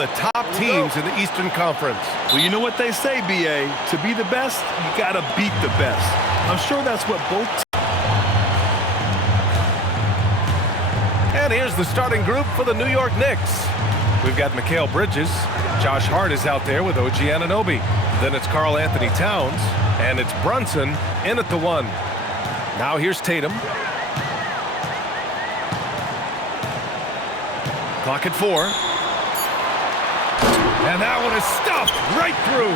of the top teams in the Eastern Conference. Well, you know what they say, B.A. To be the best, you got to beat the best. I'm sure that's what both. And here's the starting group for the New York Knicks. We've got Mikal Bridges. Josh Hart is out there with OG Anunoby. Then it's Karl Anthony Towns. And it's Brunson in at the 1. Now here's Tatum. Clock at 4. And that one is stuffed right through.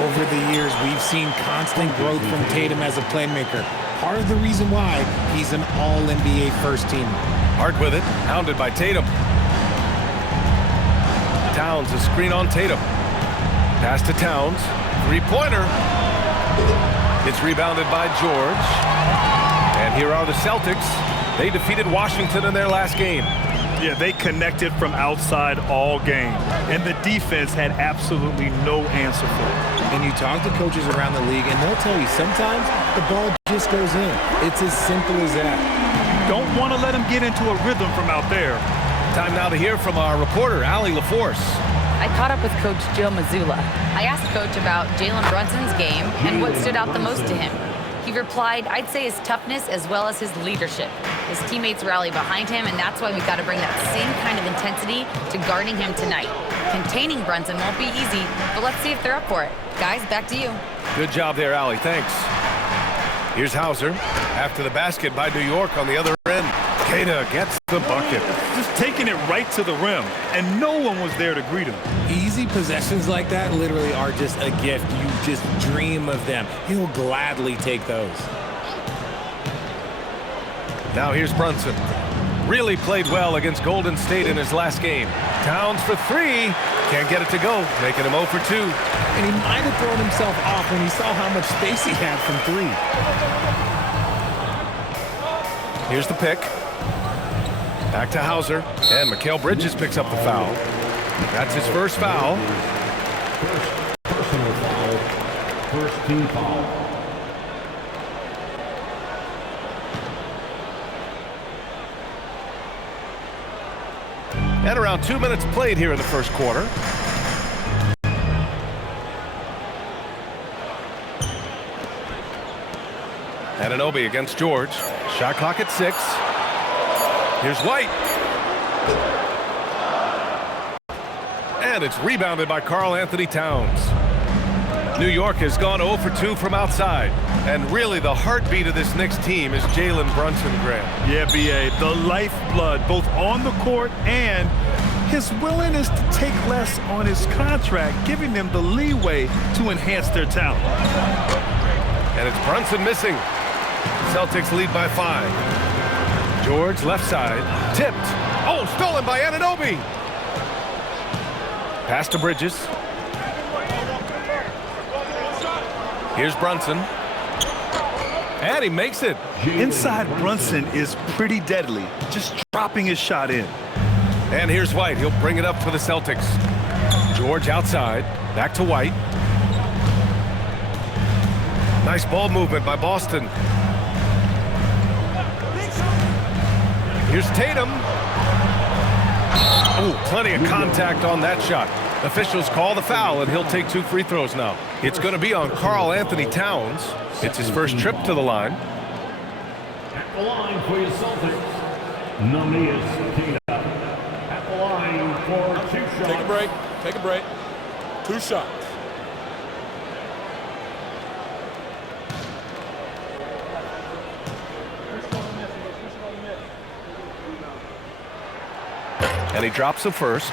Over the years, we've seen constant growth from Tatum as a playmaker. Part of the reason why he's an all-NBA first teamer. Hart with it, hounded by Tatum. Towns, a screen on Tatum. Pass to Towns. Three-pointer. It's rebounded by George. And here are the Celtics. They defeated Washington in their last game. Yeah, they connected from outside all game. And the defense had absolutely no answer for it. And you talk to coaches around the league, and they'll tell you sometimes the ball just goes in. It's as simple as that. Don't want to let him get into a rhythm from out there. Time now to hear from our reporter, Allie LaForce. I caught up with Coach Joe Mazzulla. I asked Coach about Jalen Brunson's game and what stood out the most to him. He replied, I'd say his toughness as well as his leadership. His teammates rally behind him, and that's why we've got to bring that same kind of intensity to guarding him tonight. Containing Brunson won't be easy, but let's see if they're up for it. Guys, back to you. Good job there, Allie. Thanks. Here's Hauser after the basket by New York on the other end. Queta gets the bucket. Just taking it right to the rim, and no one was there to greet him. Easy possessions like that literally are just a gift. You just dream of them. He'll gladly take those. Now here's Brunson. Really played well against Golden State in his last game. Towns for 3. Can't get it to go, making him 0 for 2. And he might have thrown himself off when he saw how much space he had from 3. Here's the pick. Back to Hauser. And Mikal Bridges picks up the foul. That's his first foul. Personal foul. First team foul. And around 2 minutes played here in the first quarter. Anunoby against George. Shot clock at 6. Here's White. And it's rebounded by Karl Anthony Towns. New York has gone 0 for 2 from outside. And really the heartbeat of this Knicks team is Jalen Brunson, Graham. Yeah, B.A., the lifeblood, both on the court and his willingness to take less on his contract, giving them the leeway to enhance their talent. And it's Brunson missing. Celtics lead by 5. George left side, tipped. Oh, stolen by Anunoby. Pass to Bridges. Here's Brunson. And he makes it. Inside Brunson is pretty deadly, just dropping his shot in. And here's White. He'll bring it up for the Celtics. George outside. Back to White. Nice ball movement by Boston. Here's Tatum. Oh, plenty of contact on that shot. Officials call the foul, and he'll take 2 free throws now. It's going to be on Karl Anthony Towns. It's his first trip to the line. At the line for your Celtics, number is Queta. At the line for 2 shots. Take a break. Take a break. 2 shots. And he drops the first.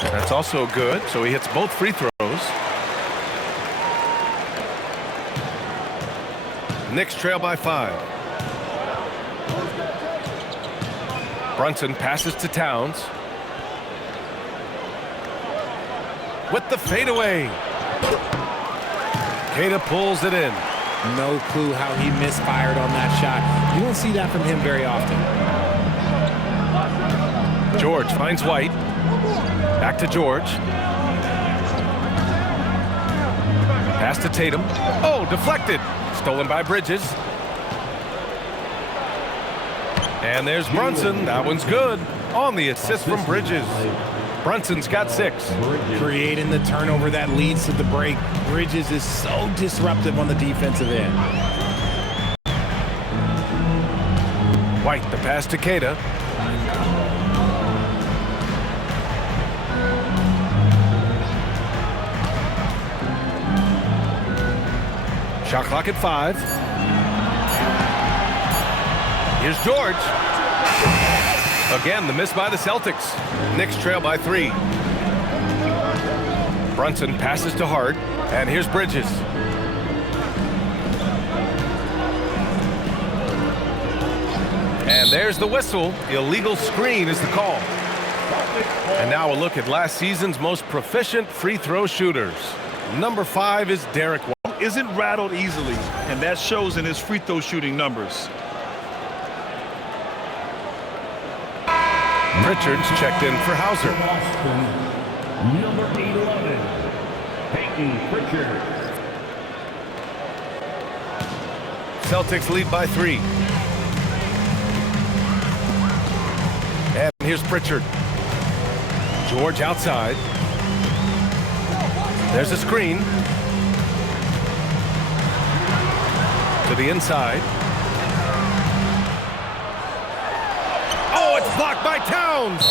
That's also good, so he hits both free throws. Knicks trail by 5. Brunson passes to Towns. With the fadeaway. Queta pulls it in. No clue how he misfired on that shot. You don't see that from him very often. George finds White. Back to George. Pass to Tatum. Oh, deflected. Stolen by Bridges. And there's Brunson. That one's good. On the assist from Bridges. Brunson's got 6. Creating the turnover that leads to the break. Bridges is so disruptive on the defensive end. White, the pass to Queta. Shot clock at 5. Here's George. Again, the miss by the Celtics. Knicks trail by 3. Brunson passes to Hart. And here's Bridges. And there's the whistle. Illegal screen is the call. And now a look at last season's most proficient free throw shooters. Number 5 is Derek White. Isn't rattled easily, and that shows in his free throw shooting numbers. Richards checked in for Hauser. Boston, number 11, Peyton Pritchard. Celtics lead by 3. And here's Pritchard. George outside. There's a screen. To the inside. Oh, it's blocked by Towns.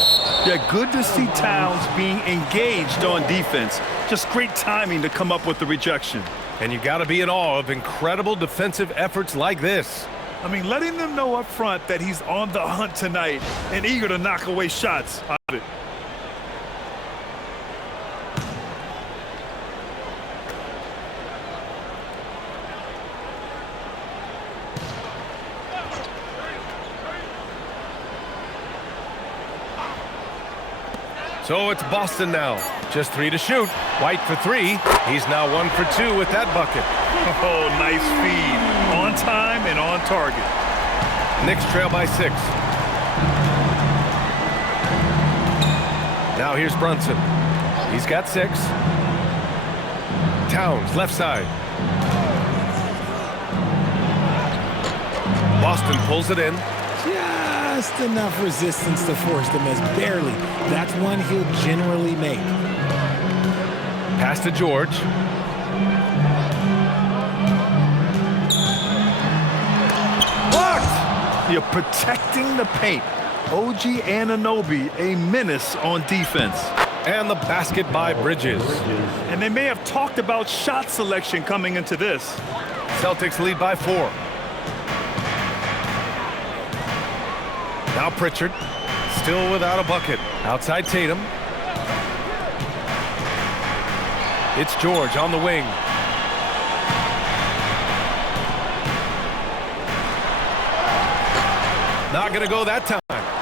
Yeah, good to see Towns being engaged on defense. Just great timing to come up with the rejection. And you got to be in awe of incredible defensive efforts like this. I mean, letting them know up front that he's on the hunt tonight and eager to knock away shots out of it. So it's Boston now. Just 3 to shoot. White for 3. He's now 1 for 2 with that bucket. Oh, nice feed. On time and on target. Knicks trail by 6. Now here's Brunson. He's got 6. Towns, left side. Boston pulls it in. Just enough resistance to force them as barely. That's one he'll generally make. Pass to George. Blocked! You're protecting the paint. OG Anunoby, a menace on defense. And the basket by Bridges. And they may have talked about shot selection coming into this. Celtics lead by 4. Now Pritchard, still without a bucket. Outside Tatum. It's George on the wing. Not going to go that time.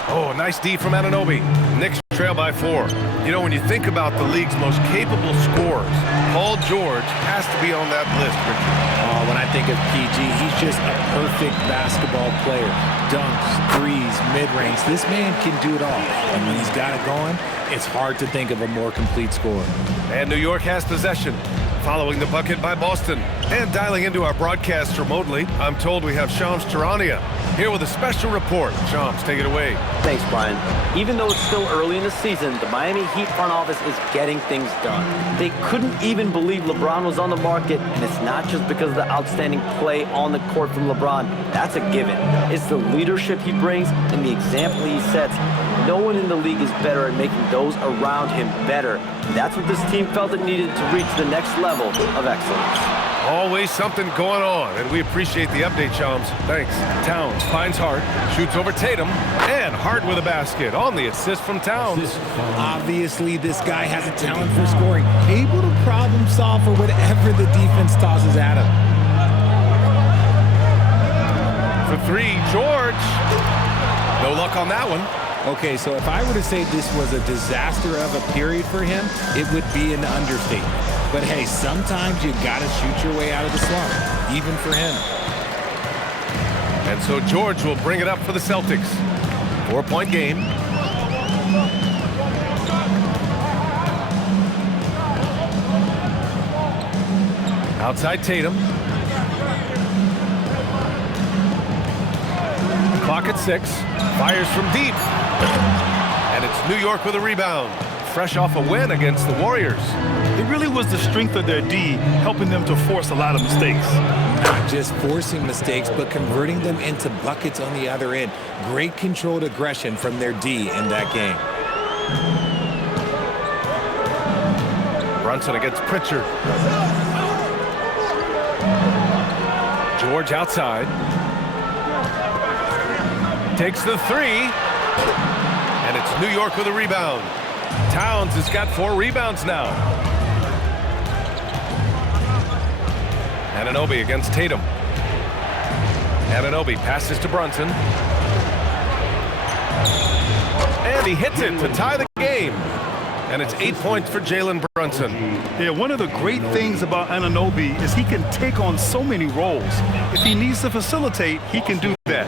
Oh, nice D from Anunoby. Knicks trail by 4. You know, when you think about the league's most capable scorers, Paul George has to be on that list, Richard. When I think of PG, he's just a perfect basketball player. Dunks, threes, mid-range. This man can do it all. And when he's got it going, it's hard to think of a more complete scorer. And New York has possession. Following the bucket by Boston. And dialing into our broadcast remotely, I'm told we have Shams Charania here with a special report. Shams, take it away. Thanks, Brian. Even though it's still early in the season, the Miami Heat front office is getting things done. They couldn't even believe LeBron was on the market, and it's not just because of the outstanding play on the court from LeBron. That's a given. It's the leadership he brings and the example he sets. No one in the league is better at making those around him better. And that's what this team felt it needed to reach the next level of excellence. Always something going on, and we appreciate the update, Shams. Thanks. Towns finds Hart, shoots over Tatum, and Hart with a basket on the assist from Towns. Obviously, this guy has a talent for scoring, able to problem solve for whatever the defense tosses at him. For 3, George. No luck on that one. Okay, so if I were to say this was a disaster of a period for him, it would be an understatement. But hey, sometimes you gotta shoot your way out of the slump, even for him. And so George will bring it up for the Celtics. 4-point game. Outside Tatum. Clock at 6. Fires from deep. And it's New York with a rebound. Fresh off a win against the Warriors. It really was the strength of their D helping them to force a lot of mistakes. Not just forcing mistakes, but converting them into buckets on the other end. Great controlled aggression from their D in that game. Brunson against Pritchard. George outside. Takes the 3. And it's New York with a rebound. Towns has got 4 rebounds now. Anunoby against Tatum. Anunoby passes to Brunson. And he hits it to tie the game. And it's 8 points for Jalen Brunson. Yeah, one of the great things about Anunoby is he can take on so many roles. If he needs to facilitate, he can do that.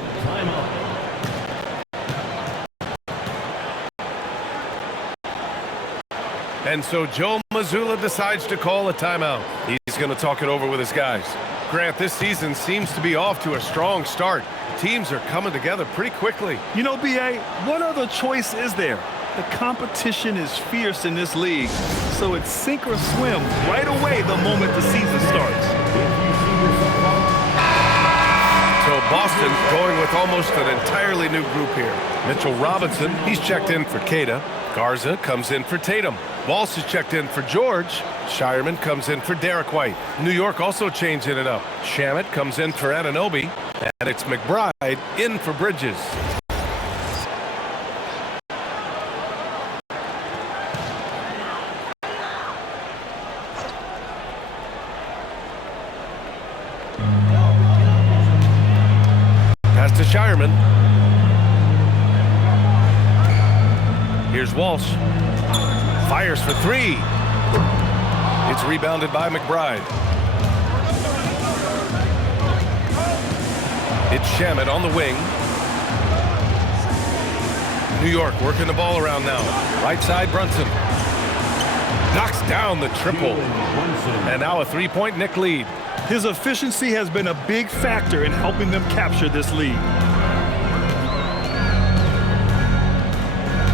And so Joe Mazzulla decides to call a timeout. He's going to talk it over with his guys. Grant, this season seems to be off to a strong start. Teams are coming together pretty quickly. You know, B.A., what other choice is there? The competition is fierce in this league, so it's sink or swim right away the moment the season starts. So Boston going with almost an entirely new group here. Mitchell Robinson, he's checked in for Queta. Garza comes in for Tatum. Walsh is checked in for George. Shireman comes in for Derek White. New York also changing it up. Shamet comes in for Anunoby. And it's McBride in for Bridges. Pass to Shireman. Here's Walsh. Fires for 3. It's rebounded by McBride. It's Shamet on the wing. New York working the ball around now. Right side, Brunson. Knocks down the triple. And now a 3-point Knick lead. His efficiency has been a big factor in helping them capture this lead.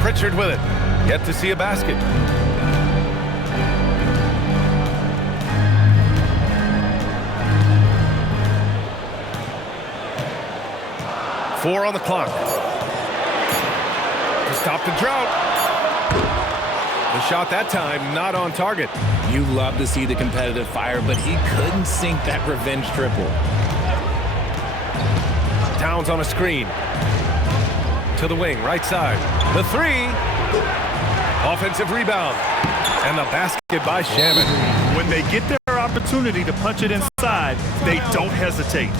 Pritchard with it. Yet to see a basket. Four on the clock. To stop the drought. The shot that time not on target. You love to see the competitive fire, but he couldn't sink that revenge triple. Towns on a screen. To the wing, right side. The 3. Offensive rebound. And the basket by Shamet. When they get their opportunity to punch it inside, they don't hesitate.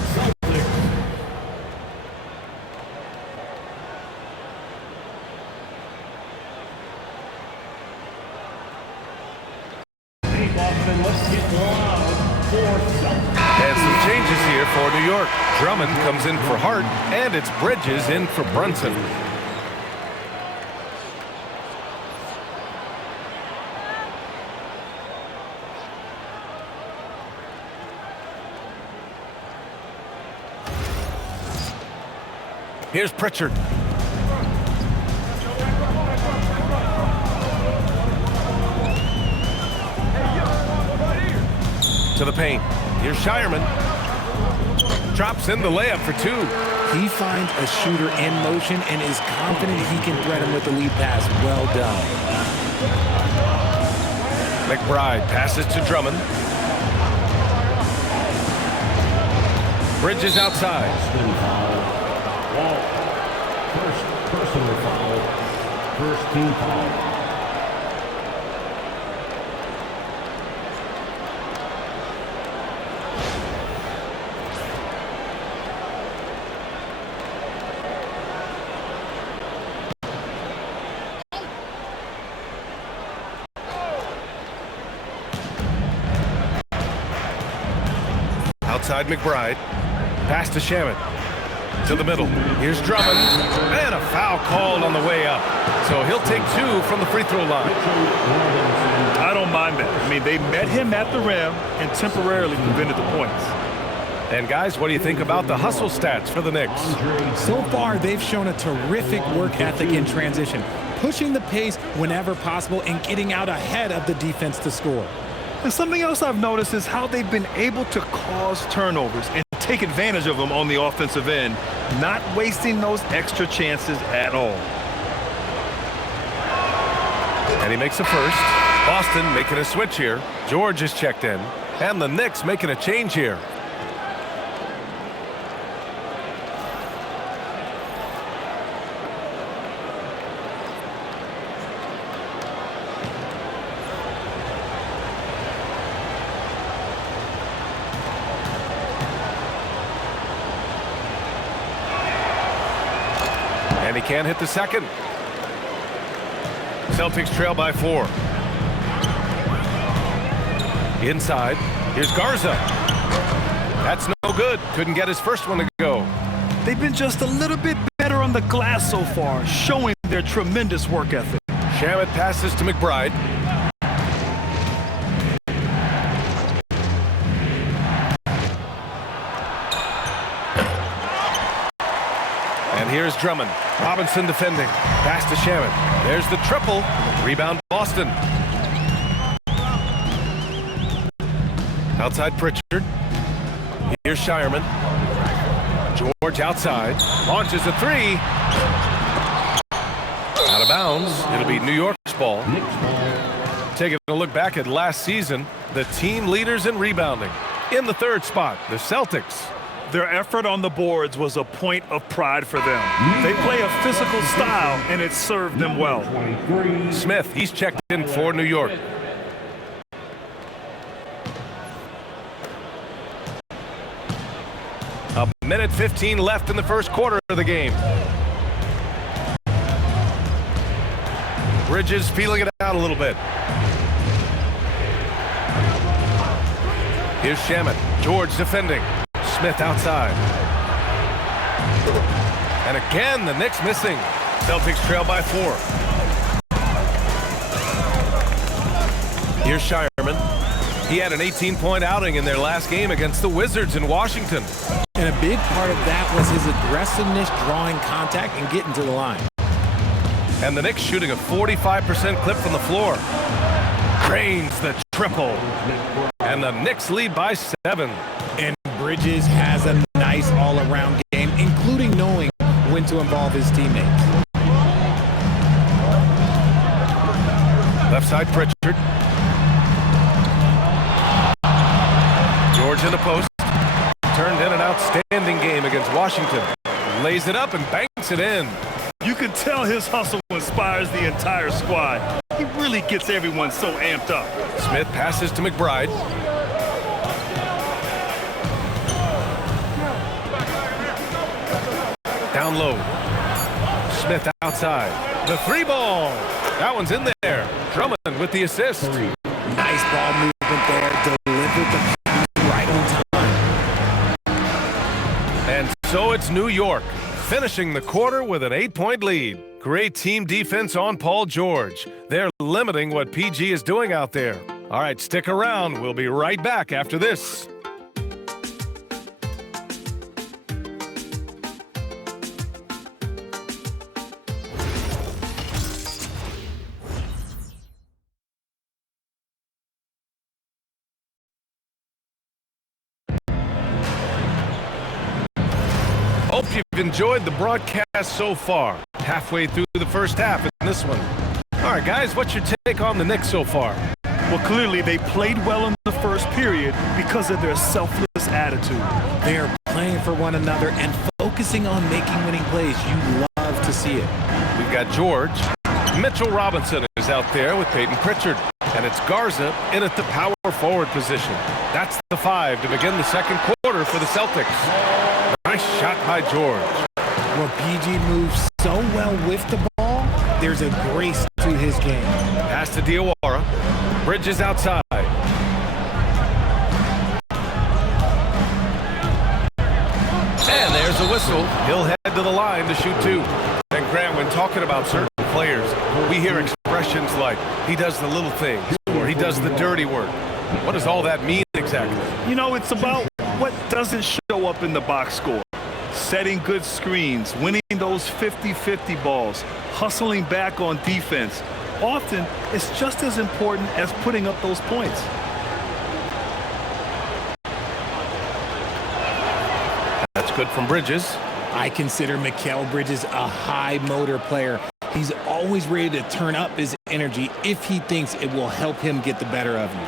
And some changes here for New York. Drummond comes in for Hart, and it's Bridges in for Brunson. Here's Pritchard. To the paint. Here's Shireman. Drops in the layup for 2. He finds a shooter in motion and is confident he can thread him with the lead pass. Well done. McBride passes to Drummond. Bridges outside. First personal foul. First team foul. Outside McBride. Pass to Shamet. To the middle. Here's Drummond. And a foul called on the way up. So he'll take 2 from the free throw line. I don't mind that. I mean, they met him at the rim and temporarily prevented the points. And guys, what do you think about the hustle stats for the Knicks? So far, they've shown a terrific work ethic in transition, pushing the pace whenever possible and getting out ahead of the defense to score. And something else I've noticed is how they've been able to cause turnovers and take advantage of them on the offensive end, not wasting those extra chances at all. And he makes a first. Boston making a switch here. George is checked in. And the Knicks making a change here. And he can't hit the second. Celtics trail by 4. Inside. Here's Garza. That's no good. Couldn't get his first one to go. They've been just a little bit better on the glass so far, showing their tremendous work ethic. Shamet passes to McBride. And here's Drummond. Robinson defending. Pass to Shamet. There's the triple. Rebound Boston. Outside Pritchard. Here's Shireman. George outside. Launches a 3. Out of bounds. It'll be New York's ball. Taking a look back at last season, the team leaders in rebounding. In the 3rd spot, the Celtics. Their effort on the boards was a point of pride for them. They play a physical style, and it served them well. Smith, he's checked in for New York. A minute 15 left in the first quarter of the game. Bridges feeling it out a little bit. Here's Shamet. George defending. Smith outside. And again, the Knicks missing. Celtics trail by 4. Here's Shireman. He had an 18-point outing in their last game against the Wizards in Washington. And a big part of that was his aggressiveness, drawing contact, and getting to the line. And the Knicks shooting a 45% clip from the floor. Cranes the triple. And the Knicks lead by 7. And Bridges has a nice all-around game, including knowing when to involve his teammates. Left side Pritchard. George in the post. Turned in an outstanding game against Washington. Lays it up and banks it in. You can tell his hustle inspires the entire squad. He really gets everyone so amped up. Smith passes to McBride. Down low. Smith outside. The 3-ball. That one's in there. Drummond with the assist. Nice ball movement there. Delivered the pass right on time. And so it's New York, finishing the quarter with an 8-point lead. Great team defense on Paul George. They're limiting what PG is doing out there. All right, stick around. We'll be right back after this. Hope you've enjoyed the broadcast so far. Halfway through the first half in this one. All right, guys, what's your take on the Knicks so far? Well, clearly they played well in the first period because of their selfless attitude. They are playing for one another and focusing on making winning plays. You love to see it. We've got George. Mitchell Robinson is out there with Peyton Pritchard. And it's Garza in at the power forward position. That's the 5 to begin the second quarter for the Celtics. Nice shot by George. Well, PG moves so well with the ball, there's a grace to his game. Pass to Diawara. Bridges outside. And there's blows a whistle. He'll head to the line to shoot 2. And Grant, when talking about certain players, we hear expressions like, he does the little things, or he does the dirty work. What does all that mean exactly? You know, it's about what doesn't show up in the box score. Setting good screens, winning those 50-50 balls, hustling back on defense. Often, it's just as important as putting up those points. That's good from Bridges. I consider Mikal Bridges a high motor player. He's always ready to turn up his energy if he thinks it will help him get the better of you.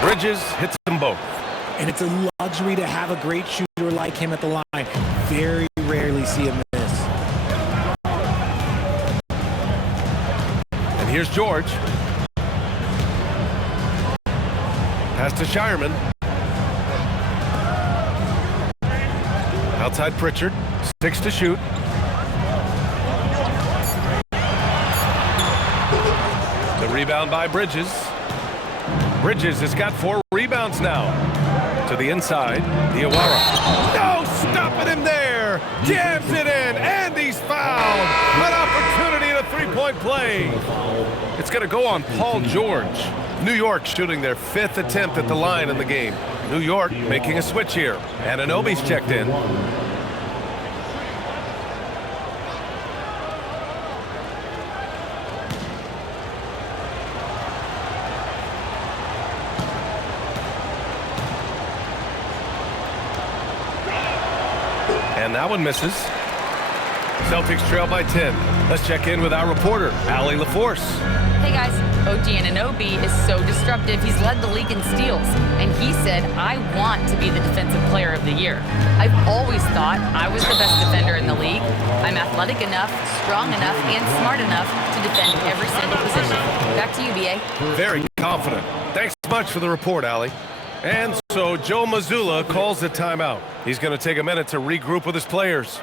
Bridges hits them both. And it's a luxury to have a great shooter like him at the line. Very rarely see him miss. And here's George. Pass to Shireman. Outside Pritchard. 6 to shoot. The rebound by Bridges. Bridges has got 4 rebounds now. To the inside, Diawara. No, stopping him there. Jams it in, and he's fouled. An opportunity in a 3-point play. It's going to go on Paul George. New York shooting their 5th attempt at the line in the game. New York making a switch here. Anunoby's checked in. And that one misses. Celtics trail by 10. Let's check in with our reporter, Allie LaForce. Hey guys, OG Anunoby is so disruptive. He's led the league in steals, and he said, I want to be the defensive player of the year. I've always thought I was the best defender in the league. I'm athletic enough, strong enough, and smart enough to defend every single position. Back to you, BA. Very confident. Thanks much for the report, Allie. And so Joe Mazzulla calls the timeout. He's going to take a minute to regroup with his players.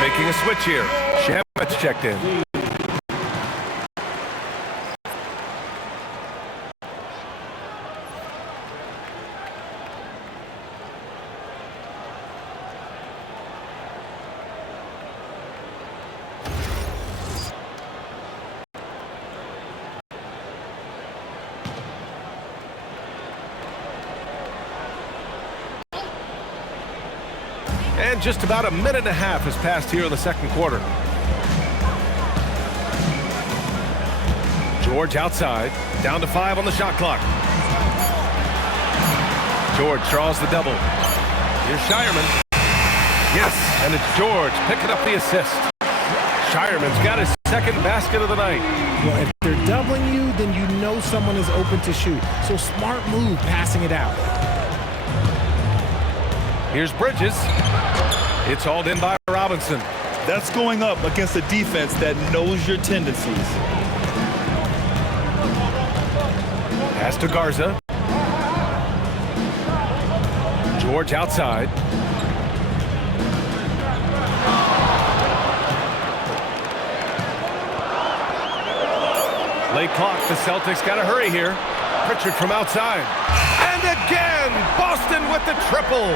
Making a switch here. Shamet's checked in. And just about a minute and a half has passed here in the second quarter. George outside, down to 5 on the shot clock. George draws the double. Here's Shireman. Yes, and it's George picking up the assist. Shireman's got his second basket of the night. Well, if they're doubling you, then you know someone is open to shoot. So smart move passing it out. Here's Bridges. It's hauled in by Robinson. That's going up against a defense that knows your tendencies. Pass to Garza. George outside. Late clock. The Celtics got to hurry here. Pritchard from outside. And again, Boston with the triple.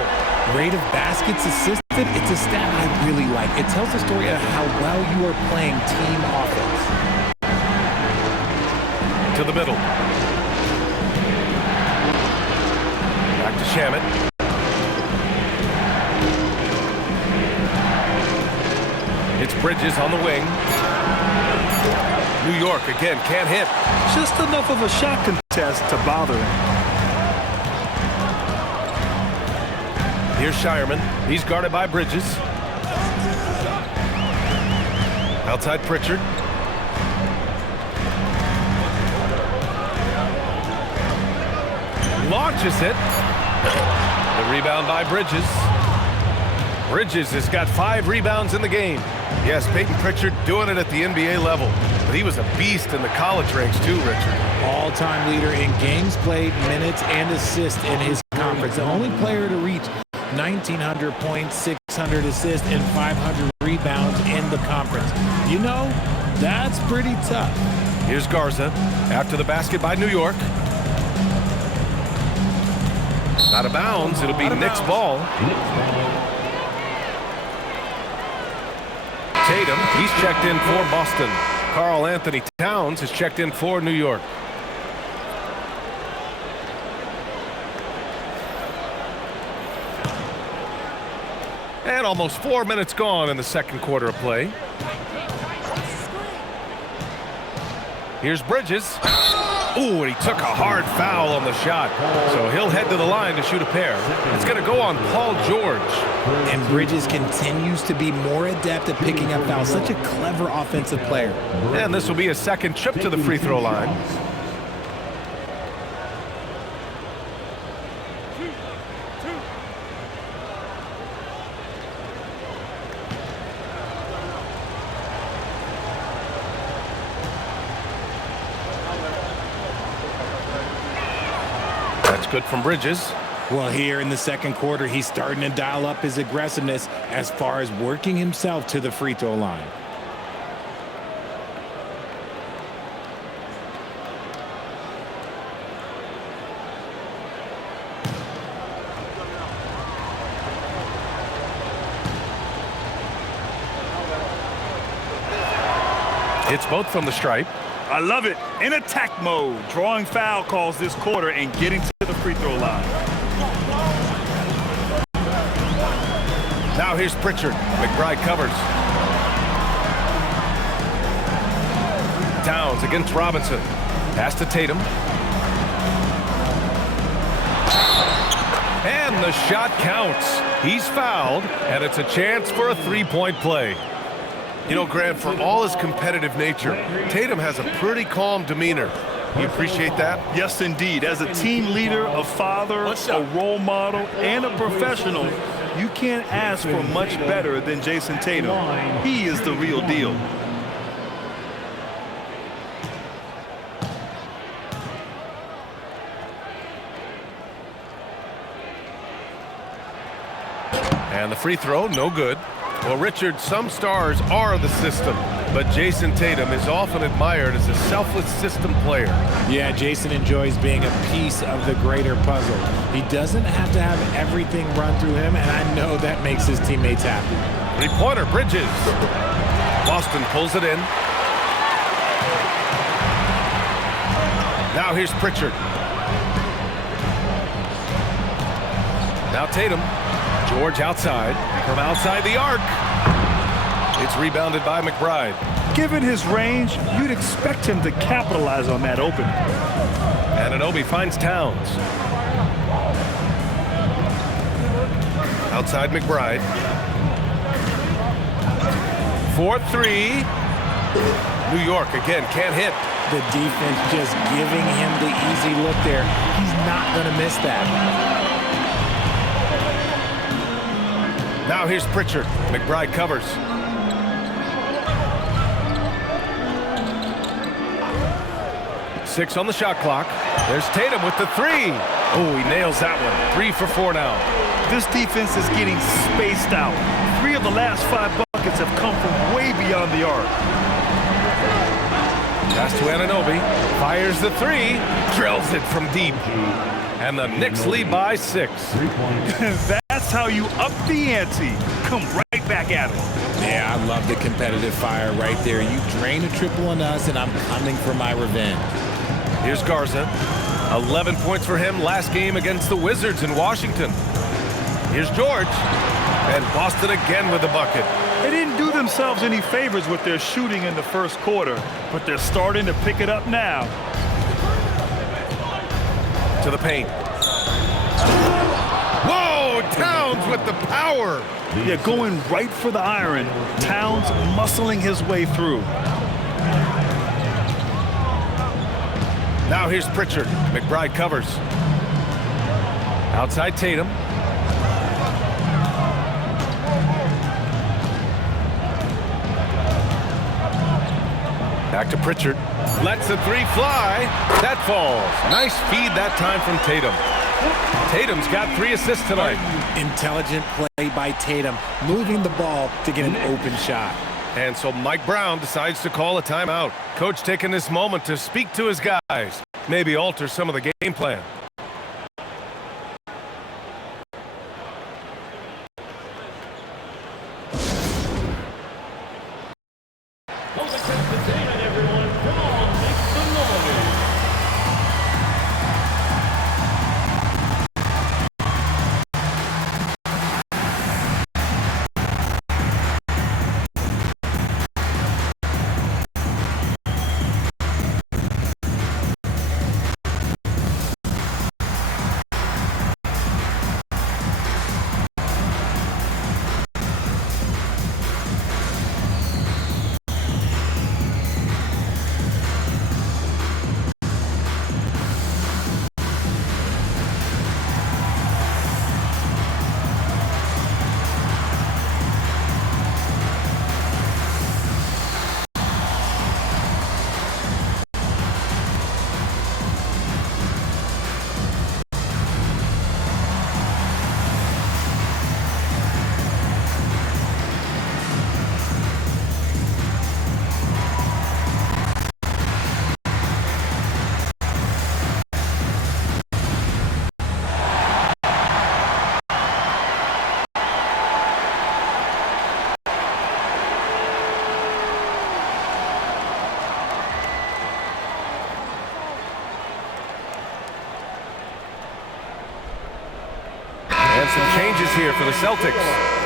Rate of baskets assisted, it's a stat I really like. It tells the story of how well you are playing team offense. To the middle. Back to Shamet. It's Bridges on the wing. New York again can't hit. Just enough of a shot contest to bother him. Here's Shireman. He's guarded by Bridges. Outside Pritchard. Launches it. The rebound by Bridges. Bridges has got 5 rebounds in the game. Yes, Peyton Pritchard doing it at the NBA level. But he was a beast in the college ranks too, Richard. All-time leader in games played, minutes, and assists in his conference. The only player to reach 1,900 points, 600 assists, and 500 rebounds in the conference. You know, that's pretty tough. Here's Garza after the basket by New York. Out of bounds. It'll be Knicks ball. Tatum, he's checked in for Boston. Karl Anthony Towns has checked in for New York. And almost 4 minutes gone in the second quarter of play. Here's Bridges. Ooh, and he took a hard foul on the shot. So he'll head to the line to shoot a pair. It's going to go on Paul George. And Bridges continues to be more adept at picking up fouls. Such a clever offensive player. And this will be his second trip to the free throw line. Good from Bridges. Well, here in the second quarter, he's starting to dial up his aggressiveness as far as working himself to the free throw line. It's both from the stripe. I love it. In attack mode, drawing foul calls this quarter and getting to the free throw line. Now here's Pritchard. McBride covers. Towns against Robinson. Pass to Tatum. And the shot counts. He's fouled, and it's a chance for a three-point play. You know, Grant, for all his competitive nature, Tatum has a pretty calm demeanor. You appreciate that? Yes, indeed. As a team leader, a father, a role model, and a professional, you can't ask for much better than Jason Tatum. He is the real deal. And the free throw, no good. Well, Richard, some stars are the system, but Jason Tatum is often admired as a selfless system player. Yeah, Jason enjoys being a piece of the greater puzzle. He doesn't have to have everything run through him, and I know that makes his teammates happy. Three-pointer, Bridges. Boston pulls it in. Now here's Pritchard. Now Tatum. George outside. From outside the arc. It's rebounded by McBride. Given his range, you'd expect him to capitalize on that opening. Anunoby finds Towns. Outside McBride. 4-3. New York again can't hit. The defense just giving him the easy look there. He's not going to miss that. Now here's Pritchard. McBride covers. 6 on the shot clock. There's Tatum with the 3. Oh, he nails that one. 3 for 4 now. This defense is getting spaced out. 3 of the last 5 buckets have come from way beyond the arc. Pass to Anunoby. Fires the 3. Drills it from deep. And the Knicks lead by 6. That's how you up the ante. Come right back at it. Yeah, I love the competitive fire right there. You drain a triple on us, and I'm coming for my revenge. Here's Garza. 11 points for him last game against the Wizards in Washington. Here's George. And Boston again with the bucket. They didn't do themselves any favors with their shooting in the first quarter, but they're starting to pick it up now. To the paint. Whoa, Towns with the power. Yeah, going right for the iron. Towns muscling his way through. Now here's Pritchard. McBride covers. Outside Tatum. Back to Pritchard. Lets the 3 fly. That falls. Nice feed that time from Tatum. Tatum's got 3 assists tonight. Intelligent play by Tatum, moving the ball to get an open shot. And so Mike Brown decides to call a timeout. Coach taking this moment to speak to his guys. Maybe alter some of the game plan. Some changes here for the Celtics.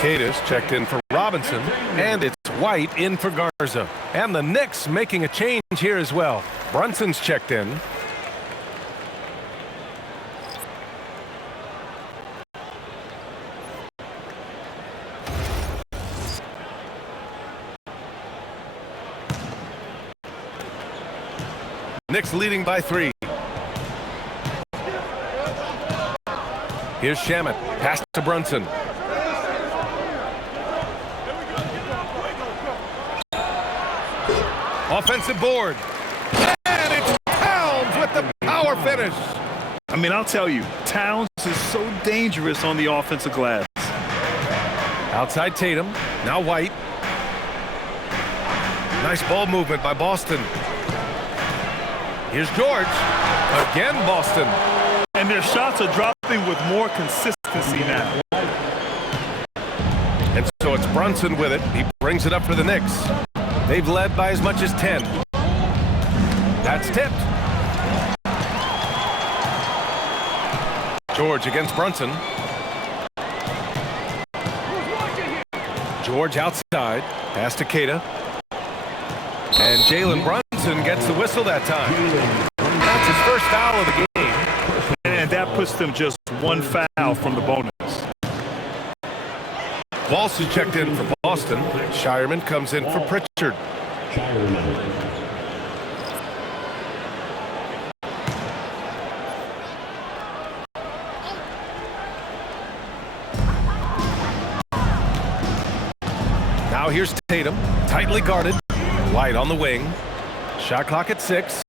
Cadis checked in for Robinson, and it's White in for Garza. And the Knicks making a change here as well. Brunson's checked in. Knicks leading by 3. Here's Shamet. Pass to Brunson. Offensive board. And it's Towns with the power finish. I mean, I'll tell you, Towns is so dangerous on the offensive glass. Outside Tatum. Now White. Nice ball movement by Boston. Here's George. Again, Boston. And their shots are dropping with more consistency now. And so it's Brunson with it. He brings it up for the Knicks. They've led by as much as 10. That's tipped. George against Brunson. George outside. Pass to Keita. And Jalen Brunson gets the whistle that time. That's his first foul of the game. And that puts them just one foul from the bonus. Walsh checked in for Boston. Shireman comes in for Pritchard. Now here's Tatum, tightly guarded. White on the wing. Shot clock at 6.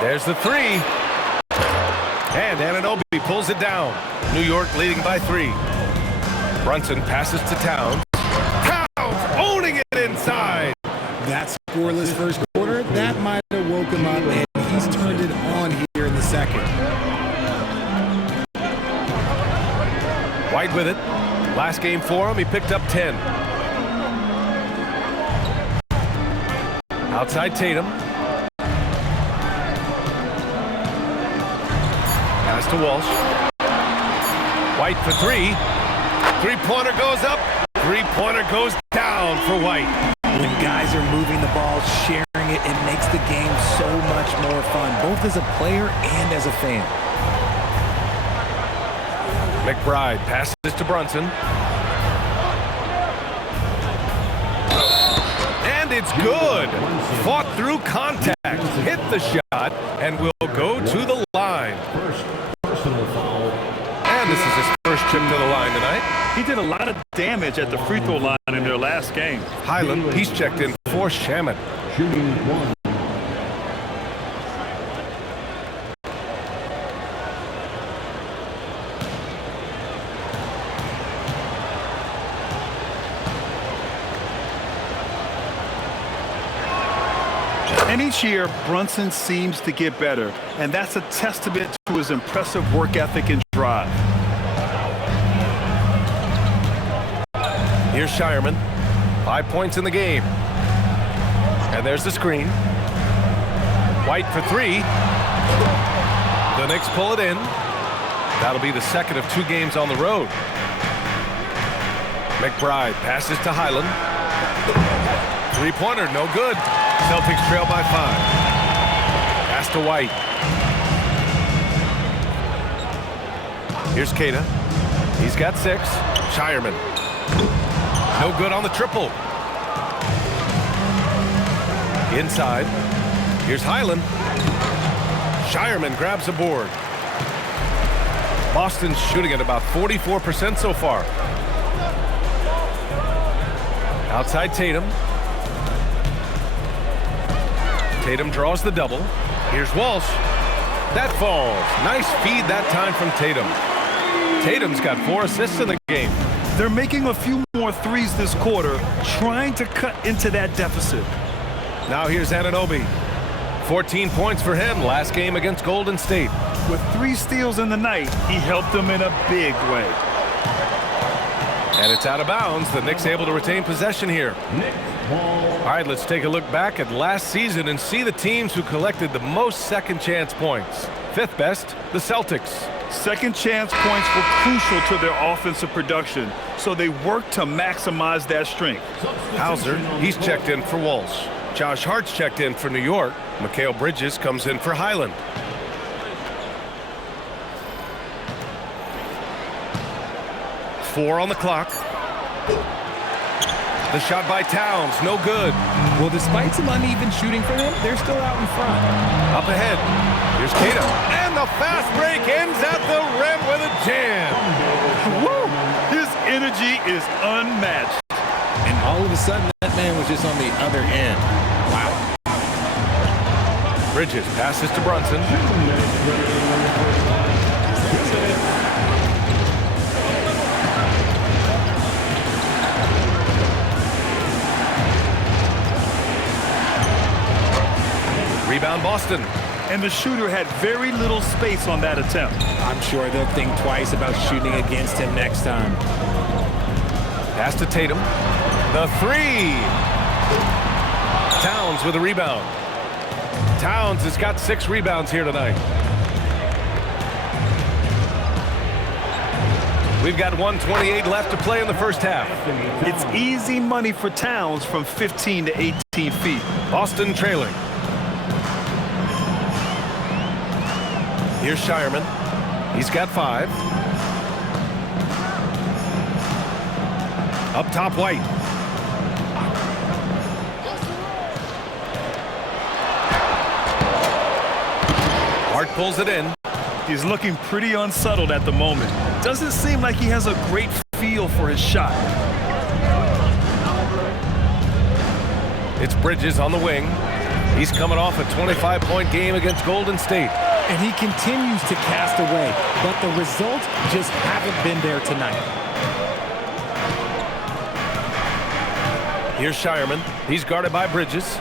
There's the three. And Anunoby pulls it down. New York leading by 3. Brunson passes to Towns. Towns owning it inside. That scoreless first quarter, that might have woke him up, and he's turned it on here in the second. White with it. Last game for him, he picked up 10. Outside Tatum. Pass to Walsh. White for 3. Three-pointer goes up. Three-pointer goes down for White. When guys are moving the ball, sharing it, it makes the game so much more fun, both as a player and as a fan. McBride passes to Brunson. And it's good. Fought through contact. Hit the shot and will go to the line. First personal foul. And this is his first trip to the line tonight. He did a lot of damage at the free throw line in their last game. Highland, he's checked in for Shaman. Shooting 1. And each year, Brunson seems to get better, and that's a testament to his impressive work ethic and drive. Here's Shireman. 5 points in the game. And there's the screen. White for 3. The Knicks pull it in. That'll be the second of 2 games on the road. McBride passes to Highland. Three-pointer, no good. Celtics trail by 5. Pass to White. Here's Queta. He's got 6. Shireman. No good on the triple. Inside. Here's Highland. Shireman grabs a board. Boston's shooting at about 44% so far. Outside Tatum. Tatum draws the double. Here's Walsh. That falls. Nice feed that time from Tatum. Tatum's got 4 assists in the game. They're making a few more threes this quarter, trying to cut into that deficit. Now here's Anunoby. 14 points for him last game against Golden State. With 3 steals in the night, he helped them in a big way. And it's out of bounds. The Knicks able to retain possession here. All right, let's take a look back at last season and see the teams who collected the most second chance points. 5th best, the Celtics. Second chance points were crucial to their offensive production, so they worked to maximize that strength. Hauser, he's checked in for Walsh. Josh Hart's checked in for New York. Mikal Bridges comes in for Highland. Four on the clock. The shot by Towns, no good. Well, despite some uneven shooting for them, they're still out in front. Up ahead, here's Queta. And the fast break ends at the rim with a jam. Woo! His energy is unmatched. And all of a sudden, that man was just on the other end. Wow. Bridges passes to Brunson. Rebound Boston. And the shooter had very little space on that attempt. I'm sure they'll think twice about shooting against him next time. Pass to Tatum. The 3. Towns with a rebound. Towns has got 6 rebounds here tonight. We've got 1:28 left to play in the first half. It's easy money for Towns from 15 to 18 feet. Boston trailing. Here's Shireman. He's got 5. Up top, White. Hart pulls it in. He's looking pretty unsettled at the moment. Doesn't seem like he has a great feel for his shot. It's Bridges on the wing. He's coming off a 25-point game against Golden State. And he continues to cast away, but the results just haven't been there tonight. Here's Shireman. He's guarded by Bridges.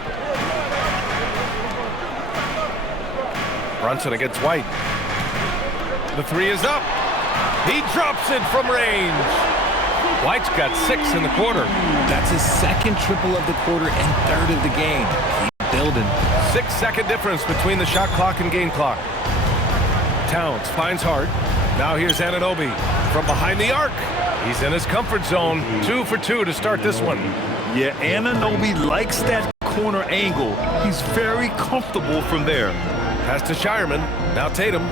Brunson against White. The three is up. He drops it from range. White's got 6 in the quarter. That's his second triple of the quarter and third of the game. Keep building. 6-second difference between the shot clock and game clock. Towns finds Hart. Now here's Anunoby from behind the arc. He's in his comfort zone. 2 for 2 to start this one. Yeah, Anunoby likes that corner angle. He's very comfortable from there. Pass to Shireman. Now Tatum.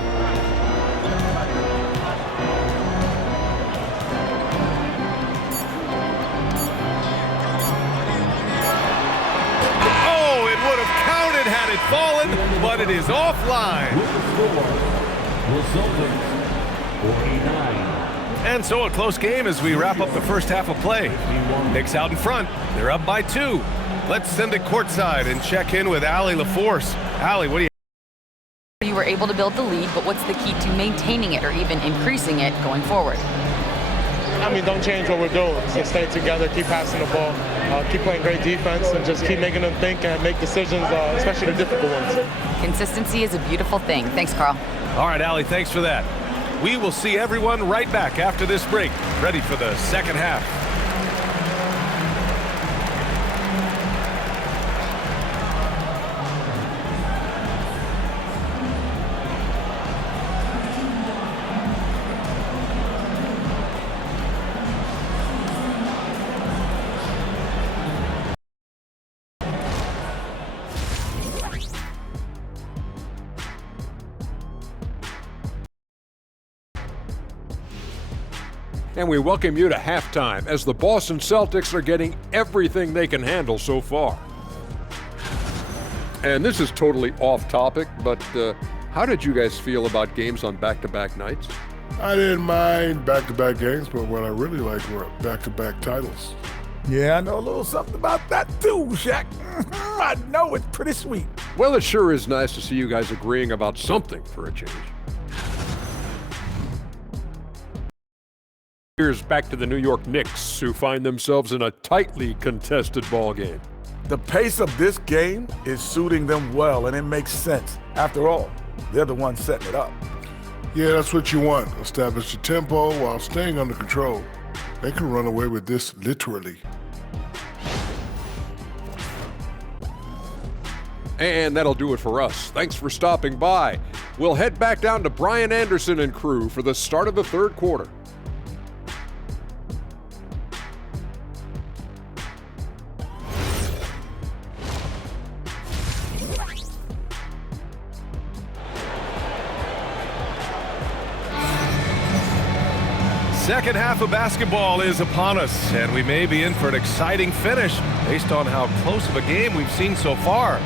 Oh, it would have counted had it fallen, but it is offline. The Celtics, 49. And so a close game as we wrap up the first half of play. Knicks out in front. They're up by 2. Let's send it courtside and check in with Allie LaForce. Allie, what do you... You were able to build the lead, but what's the key to maintaining it or even increasing it going forward? I mean, don't change what we're doing. Just stay together, keep passing the ball, keep playing great defense, and just keep making them think and make decisions, especially the difficult ones. Consistency is a beautiful thing. Thanks, Carl. All right, Allie, thanks for that. We will see everyone right back after this break, ready for the second half. And we welcome you to halftime as the Boston Celtics are getting everything they can handle so far. And this is totally off topic, but how did you guys feel about games on back-to-back nights? I didn't mind back-to-back games, but what I really liked were back-to-back titles. Yeah, I know a little something about that too, Shaq. I know it's pretty sweet. Well, it sure is nice to see you guys agreeing about something for a change. Here's back to the New York Knicks, who find themselves in a tightly contested ball game. The pace of this game is suiting them well, and it makes sense. After all, they're the ones setting it up. Yeah, that's what you want. Establish the tempo while staying under control. They can run away with this literally. And that'll do it for us. Thanks for stopping by. We'll head back down to Brian Anderson and crew for the start of the third quarter. Second half of basketball is upon us, and we may be in for an exciting finish based on how close of a game we've seen so far.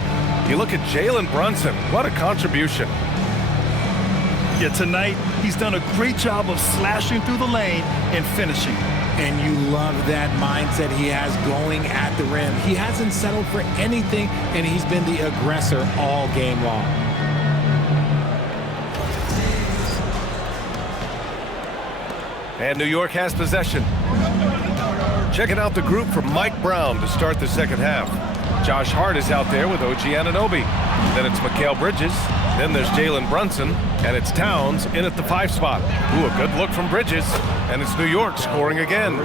You look at Jalen Brunson, what a contribution. Yeah, tonight he's done a great job of slashing through the lane and finishing. And you love that mindset he has going at the rim. He hasn't settled for anything, and he's been the aggressor all game long. And New York has possession. Checking out the group from Mike Brown to start the second half. Josh Hart is out there with OG Anunoby. Then it's Mikal Bridges. Then there's Jalen Brunson. And it's Towns in at the 5 spot. Ooh, a good look from Bridges. And it's New York scoring again.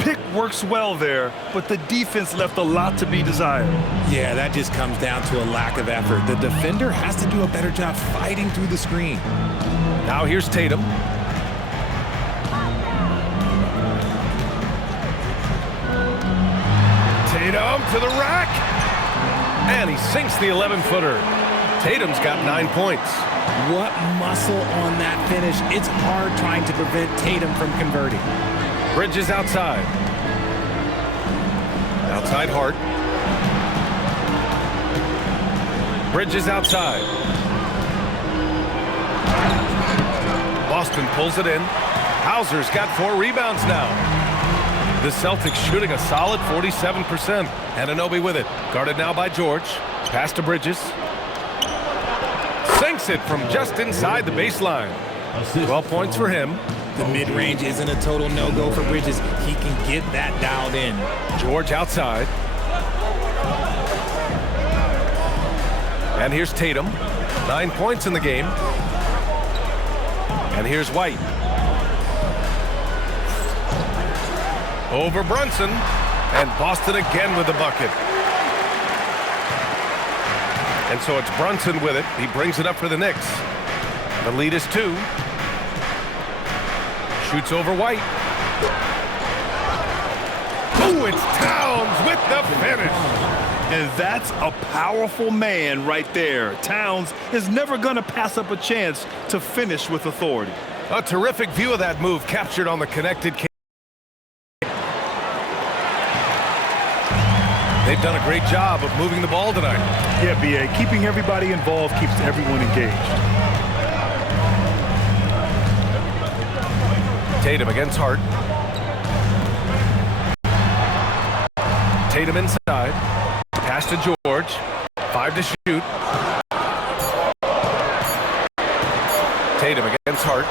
Pick works well there, but the defense left a lot to be desired. Yeah, that just comes down to a lack of effort. The defender has to do a better job fighting through the screen. Now here's Tatum. Tatum to the rack, and he sinks the 11-footer. Tatum's got 9 points. What muscle on that finish. It's hard trying to prevent Tatum from converting. Bridges outside. Outside Hart. Bridges outside. Boston pulls it in. Hauser's got 4 rebounds now. The Celtics shooting a solid 47%. Anunoby with it. Guarded now by George. Pass to Bridges. Sinks it from just inside the baseline. 12 points for him. The mid-range isn't a total no-go for Bridges. He can get that dialed in. George outside. And here's Tatum. 9 points in the game. And here's White. Over Brunson. And Boston again with the bucket. And so it's Brunson with it. He brings it up for the Knicks. The lead is 2. Shoots over White. Oh, it's Towns with the finish. And that's a powerful man right there. Towns is never going to pass up a chance to finish with authority. A terrific view of that move captured on the connected camera. They've done a great job of moving the ball tonight. Yeah, B.A. Keeping everybody involved keeps everyone engaged. Tatum against Hart. Tatum inside. Pass to George. 5 to shoot. Tatum against Hart.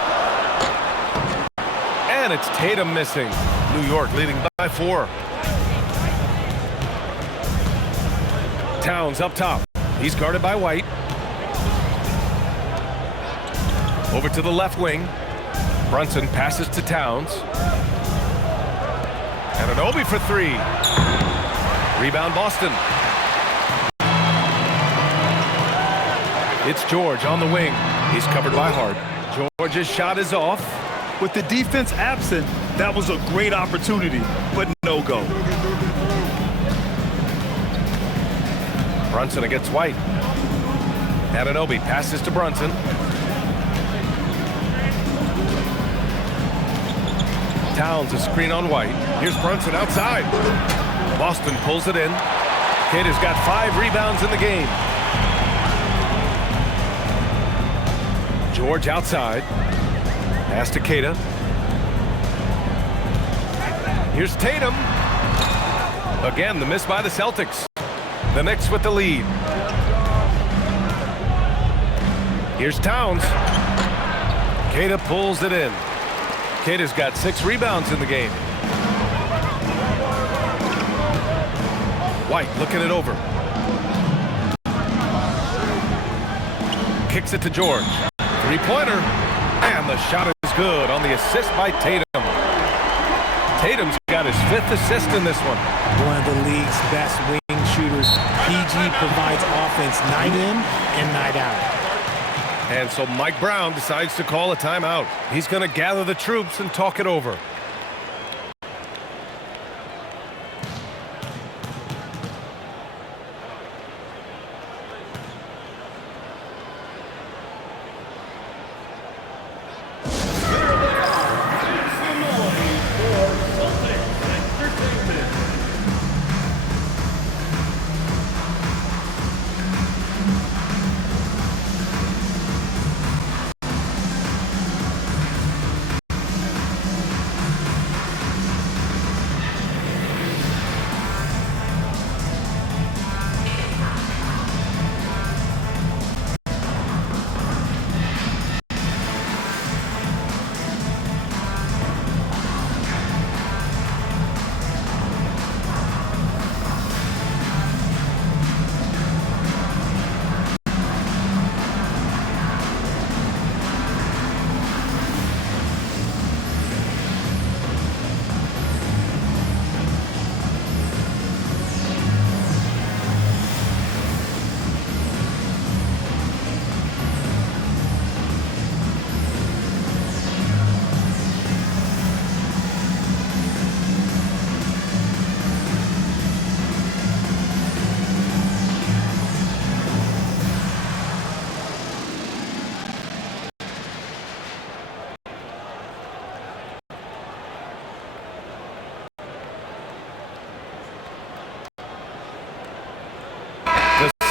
And it's Tatum missing. New York leading by 4. Towns up top. He's guarded by White. Over to the left wing. Brunson passes to Towns. And an Obi for 3. Rebound Boston. It's George on the wing. He's covered by Hart. George's shot is off. With the defense absent, that was a great opportunity, but no go. Brunson against White. Anunoby passes to Brunson. Towns a screen on White. Here's Brunson outside. Boston pulls it in. Kidd has got 5 rebounds in the game. George outside. Pass to Keita. Here's Tatum. Again, the miss by the Celtics. The Knicks with the lead. Here's Towns. Keita pulls it in. Keita's got 6 rebounds in the game. White looking it over. Kicks it to George. 3-pointer. And the shot is good on the assist by Tatum. Tatum's got his 5th assist in this one. One of the league's best wing shooters. PG provides offense night in and night out. And so Mike Brown decides to call a timeout. He's going to gather the troops and talk it over.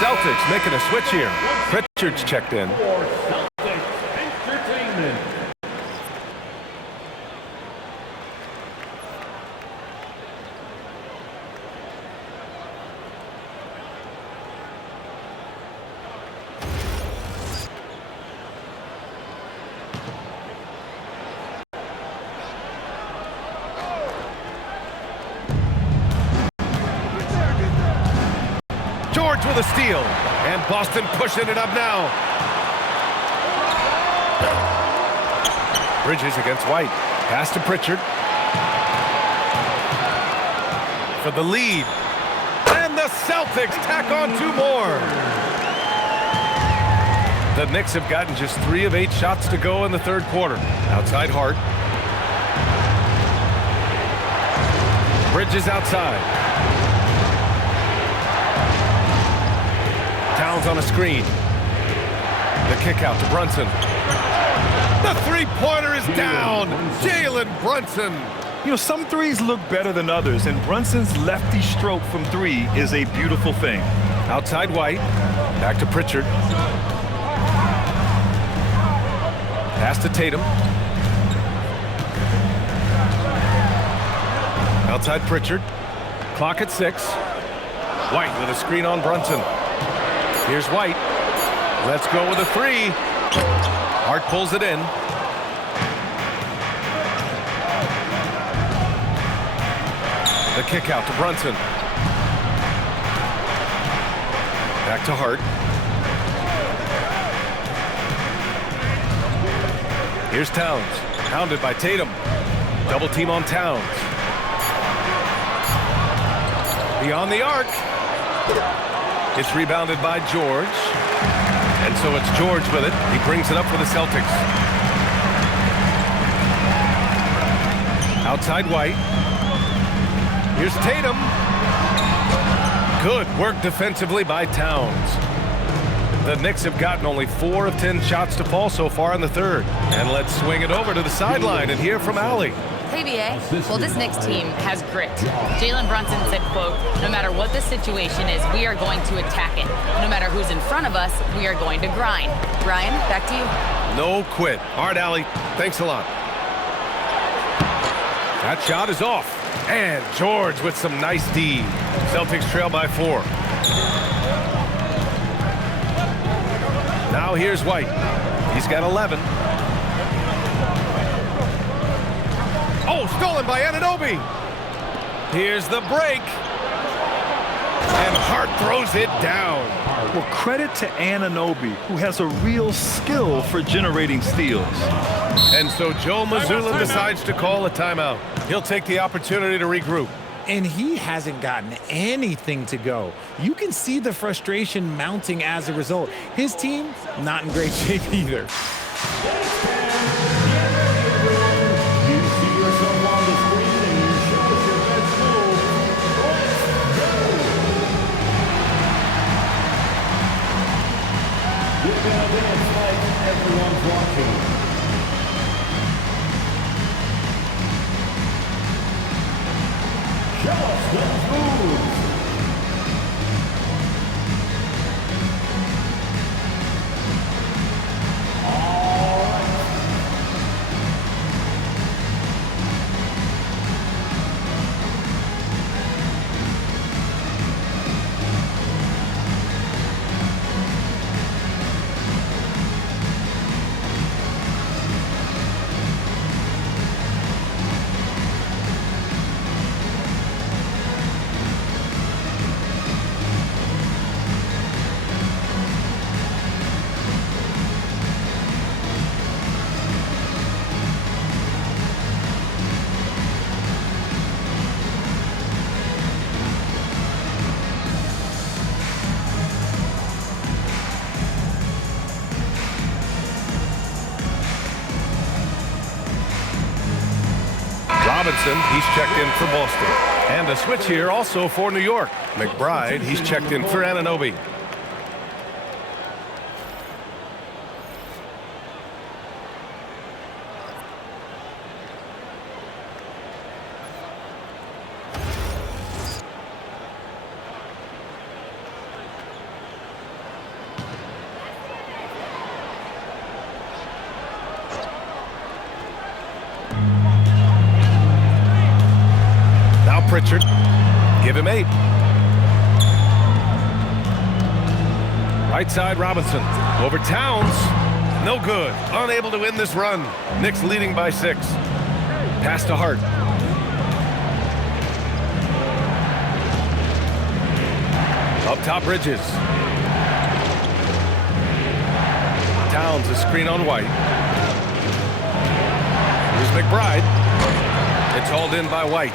Celtics making a switch here. Pritchard's checked in. George with a steal. And Boston pushing it up now. Bridges against White. Pass to Pritchard. For the lead. And the Celtics tack on 2 more. The Knicks have gotten just 3 of 8 shots to go in the third quarter. Outside Hart. Bridges outside. Towns on a screen. The kick out to Brunson. The three-pointer is down. Jalen Brunson. You know, some threes look better than others, and Brunson's lefty stroke from 3 is a beautiful thing. Outside White. Back to Pritchard. Pass to Tatum. Outside Pritchard. Clock at 6. White with a screen on Brunson. Here's White. Let's go with a 3. Hart pulls it in. The kick out to Brunson. Back to Hart. Here's Towns. Pounded by Tatum. Double team on Towns. Beyond the arc. It's rebounded by George. And so it's George with it. He brings it up for the Celtics. Outside White. Here's Tatum. Good work defensively by Towns. The Knicks have gotten only 4 of 10 shots to fall so far in the third. And let's swing it over to the sideline and hear from Allie. Hey, BA. Well, this Knicks team has grit. Jalen Brunson said, quote, no matter what the situation is, we are going to attack it. No matter who's in front of us, we are going to grind. Brian, back to you. No quit. All right, Allie. Thanks a lot. That shot is off. And George with some nice D. Celtics trail by 4. Now here's White. He's got 11. Oh, stolen by Anunoby. Here's the break. And Hart throws it down. Well, credit to Anunoby, who has a real skill for generating steals. And so Joe Mazzulla decides to call a timeout. He'll take the opportunity to regroup. And he hasn't gotten anything to go. You can see the frustration mounting as a result. His team, not in great shape either. Everyone's watching. Show us those moves. All right. Robinson, he's checked in for Boston. And a switch here also for New York. McBride, he's checked in for Anunoby. Pritchard, give him 8. Right side, Robinson. Over Towns. No good. Unable to win this run. Knicks leading by 6. Pass to Hart. Up Up top, Bridges. Towns a screen on White. Here's McBride. It's hauled in by White.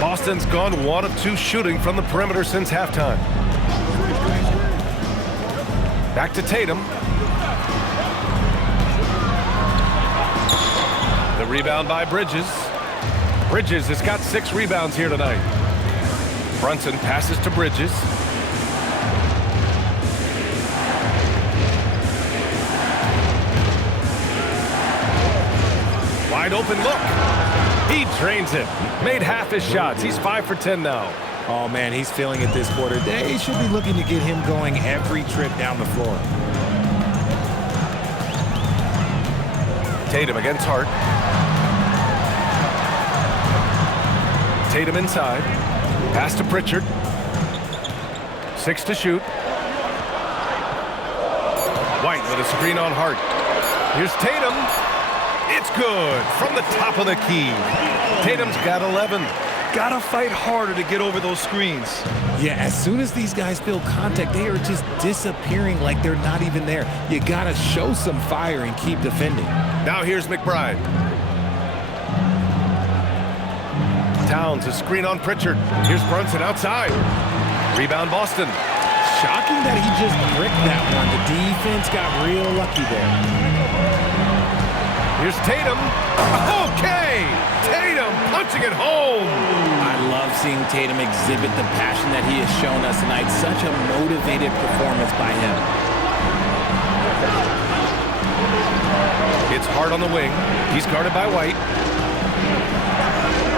Boston's gone 1 of 2 shooting from the perimeter since halftime. Back to Tatum. The rebound by Bridges. Bridges has got 6 rebounds here tonight. Brunson passes to Bridges. Wide open look. He drains it. Made half his shots. He's 5 for 10 now. Oh, man, he's feeling it this quarter. They should be looking to get him going every trip down the floor. Tatum against Hart. Tatum inside. Pass to Pritchard. 6 to shoot. White with a screen on Hart. Here's Tatum. It's good from the top of the key. Tatum's got 11. Gotta fight harder to get over those screens. Yeah, as soon as these guys feel contact, they are just disappearing like they're not even there. You gotta show some fire and keep defending. Now here's McBride. Towns a screen on Pritchard. Here's Brunson outside. Rebound Boston. Shocking that he just bricked that one. The defense got real lucky there. Here's Tatum. Okay! Tatum punching it home. I love seeing Tatum exhibit the passion that he has shown us tonight. Such a motivated performance by him. It's Hart on the wing. He's guarded by White.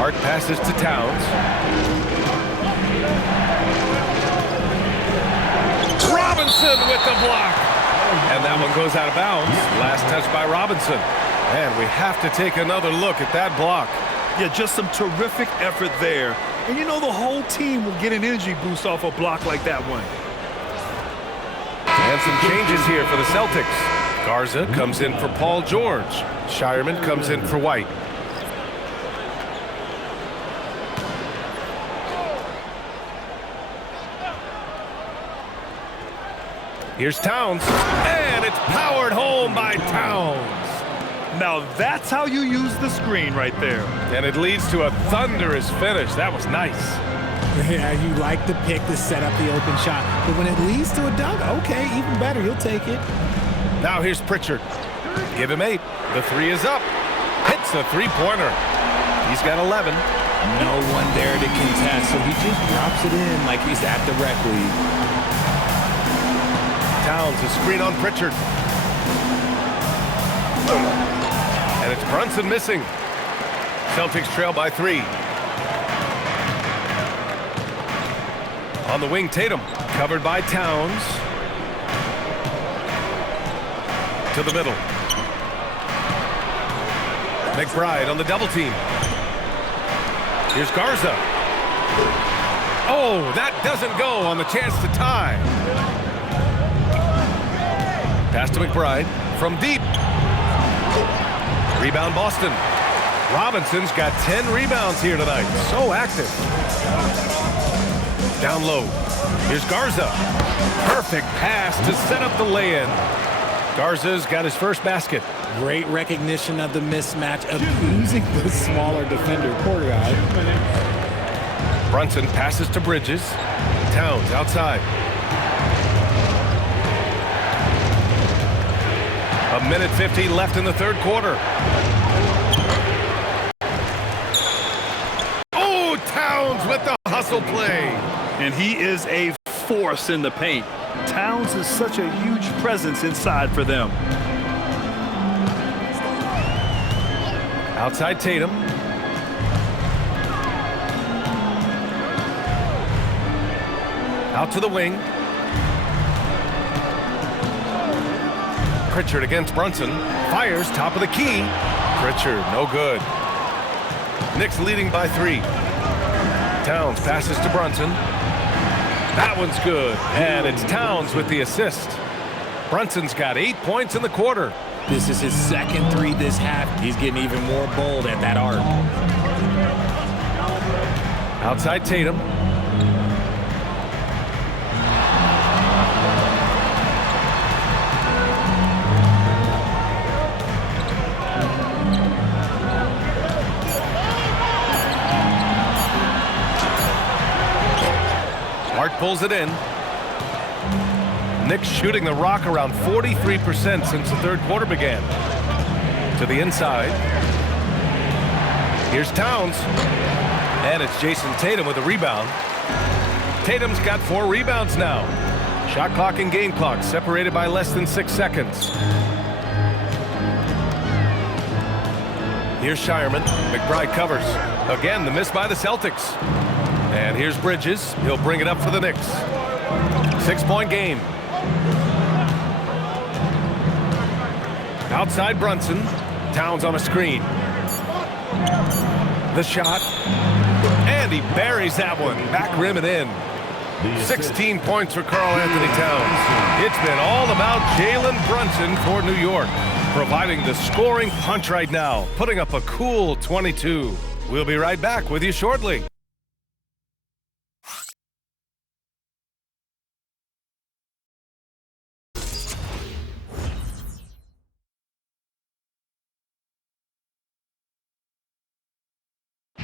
Hart passes to Towns. Robinson with the block. And that one goes out of bounds. Last touch by Robinson. And we have to take another look at that block. Yeah, just some terrific effort there. And you know the whole team will get an energy boost off a block like that one. And some changes here for the Celtics. Garza comes in for Paul George. Shireman comes in for White. Here's Towns. And it's powered home by Towns. Now that's how you use the screen right there. And it leads to a thunderous finish. That was nice. Yeah, you like the pick to set up the open shot. But when it leads to a dunk, okay, even better. You'll take it. Now here's Pritchard. Give him 8. The 3 is up. Hits the three-pointer. He's got 11. No one there to contest, so he just drops it in like he's at the rec league. Towns a screen on Pritchard. And it's Brunson missing. Celtics trail by 3. On the wing, Tatum. Covered by Towns. To the middle. McBride on the double team. Here's Garza. Oh, that doesn't go on the chance to tie. Pass to McBride from deep. Rebound Boston. Robinson's got 10 rebounds here tonight. So active. Down low. Here's Garza. Perfect pass to set up the lay-in. Garza's got his first basket. Great recognition of the mismatch, abusing the smaller defender. Poor guy. Brunson passes to Bridges. Towns outside. A minute 50 left in the third quarter. Oh, Towns with the hustle play. And he is a force in the paint. Towns is such a huge presence inside for them. Outside Tatum. Out to the wing. Pritchard against Brunson. Fires top of the key. Pritchard, no good. Knicks leading by 3. Towns passes to Brunson. That one's good. And it's Towns with the assist. Brunson's got 8 points in the quarter. This is his second 3 this half. He's getting even more bold at that arc. Outside Tatum. pulls it in. Knicks shooting the rock around 43% since the third quarter began. To the inside. Here's Towns. And it's Jason Tatum with a rebound. Tatum's got 4 rebounds now. Shot clock and game clock separated by less than 6 seconds. Here's Shireman. McBride covers. Again, the miss by the Celtics. And here's Bridges. He'll bring it up for the Knicks. 6-point game. Outside Brunson. Towns on a screen. The shot. And he buries that one. Back rim and in. 16 points for Karl Anthony Towns. It's been all about Jalen Brunson for New York, providing the scoring punch right now, putting up a cool 22. We'll be right back with you shortly.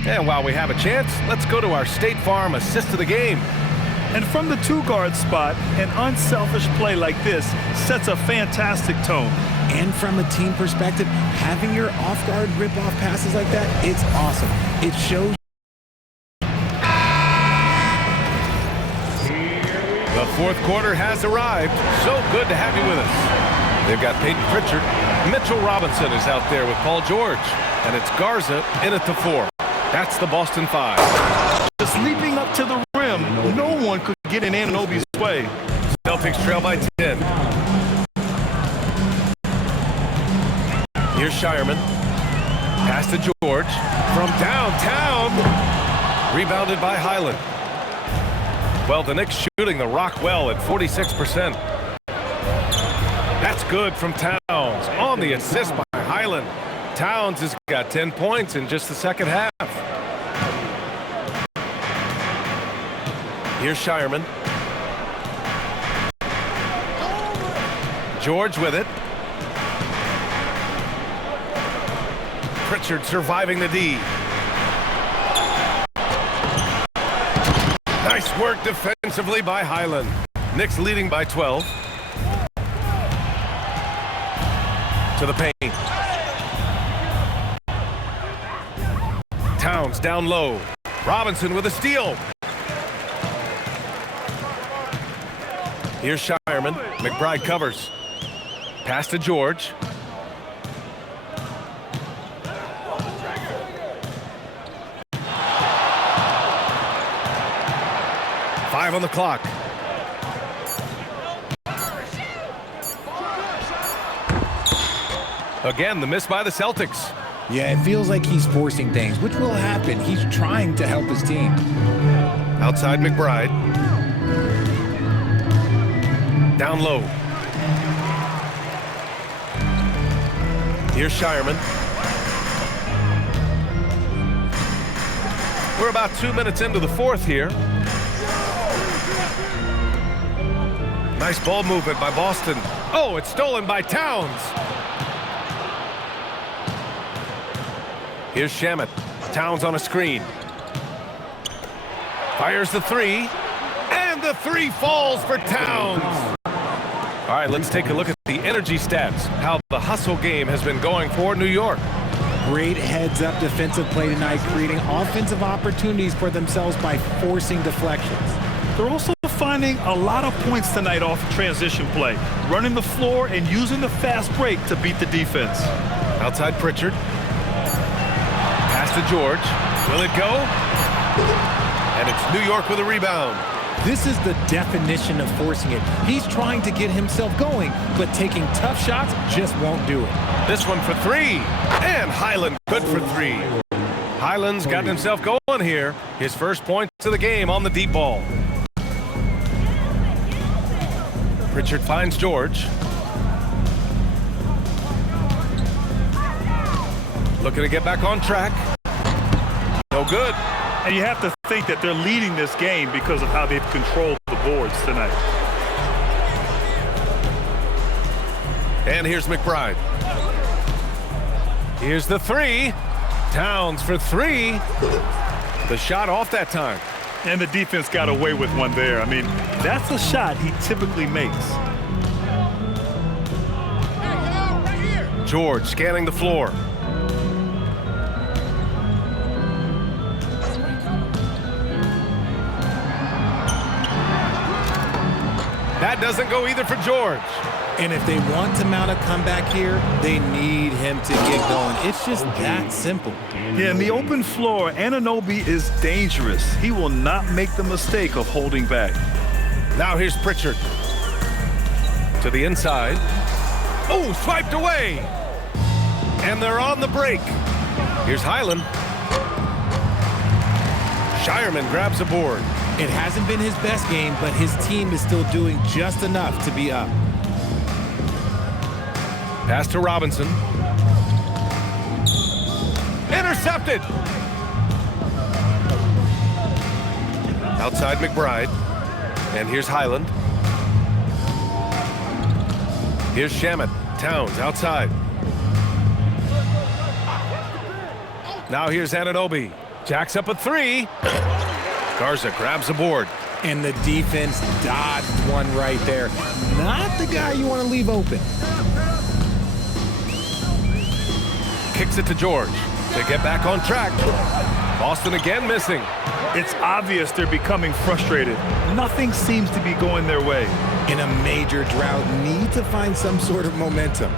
And while we have a chance, let's go to our State Farm assist of the game. And from the 2-guard spot, an unselfish play like this sets a fantastic tone. And from a team perspective, having your off-guard rip-off passes like that, it's awesome. It shows. The fourth quarter has arrived. So good to have you with us. They've got Peyton Pritchard. Mitchell Robinson is out there with Paul George. And it's Garza in at the 4. That's the Boston 5. Just leaping up to the rim, no one could get in Anunoby's way. Celtics trail by 10. Here's Shireman. Pass to George. From downtown. Rebounded by Highland. Well, the Knicks shooting the rock well at 46%. That's good from Towns. On the assist by Highland. Towns has got 10 points in just the second half. Here's Shireman. George with it. Pritchard surviving the D. Nice work defensively by Highland. Knicks leading by 12. To the paint. Towns down low. Robinson with a steal. Here's Shireman. McBride covers. Pass to George. Five on the clock. Again, the miss by the Celtics. Yeah, it feels like he's forcing things, which will happen. He's trying to help his team. Outside McBride. Down low. Here's Shireman. We're about 2 minutes into the fourth here. Nice ball movement by Boston. Oh, it's stolen by Towns. Here's Shamet. Towns on a screen. Fires the 3. And the 3 falls for Towns. All right, let's take a look at the energy stats. How the hustle game has been going for New York. Great heads-up defensive play tonight, creating offensive opportunities for themselves by forcing deflections. They're also finding a lot of points tonight off transition play, running the floor and using the fast break to beat the defense. Outside Pritchard. Pass to George. Will it go? And it's New York with a rebound. This is the definition of forcing it. He's trying to get himself going, but taking tough shots just won't do it. This one for 3. And Highland good for 3. Highland's got himself going here. His first points of the game on the deep ball. Pritchard finds George. Looking to get back on track. No good. And you have to think that they're leading this game because of how they've controlled the boards tonight. And here's McBride. Here's the 3. Towns for 3. The shot off that time. And the defense got away with one there. I mean, that's a shot he typically makes. George scanning the floor. That doesn't go either for George. And if they want to mount a comeback here, they need him to get going. It's just that simple. Yeah, in the open floor, Anunoby is dangerous. He will not make the mistake of holding back. Now here's Pritchard. To the inside. Oh, swiped away. And they're on the break. Here's Highland. Shireman grabs a board. It hasn't been his best game, but his team is still doing just enough to be up. Pass to Robinson. Intercepted. Outside McBride. And here's Highland. Here's Shamet. Towns outside. Now here's Anunoby. Jacks up a three. Garza grabs the board. And the defense dodged one right there. Not the guy you want to leave open. Kicks it to George to get back on track. Boston again missing. It's obvious they're becoming frustrated. Nothing seems to be going their way. In a major drought, need to find some sort of momentum.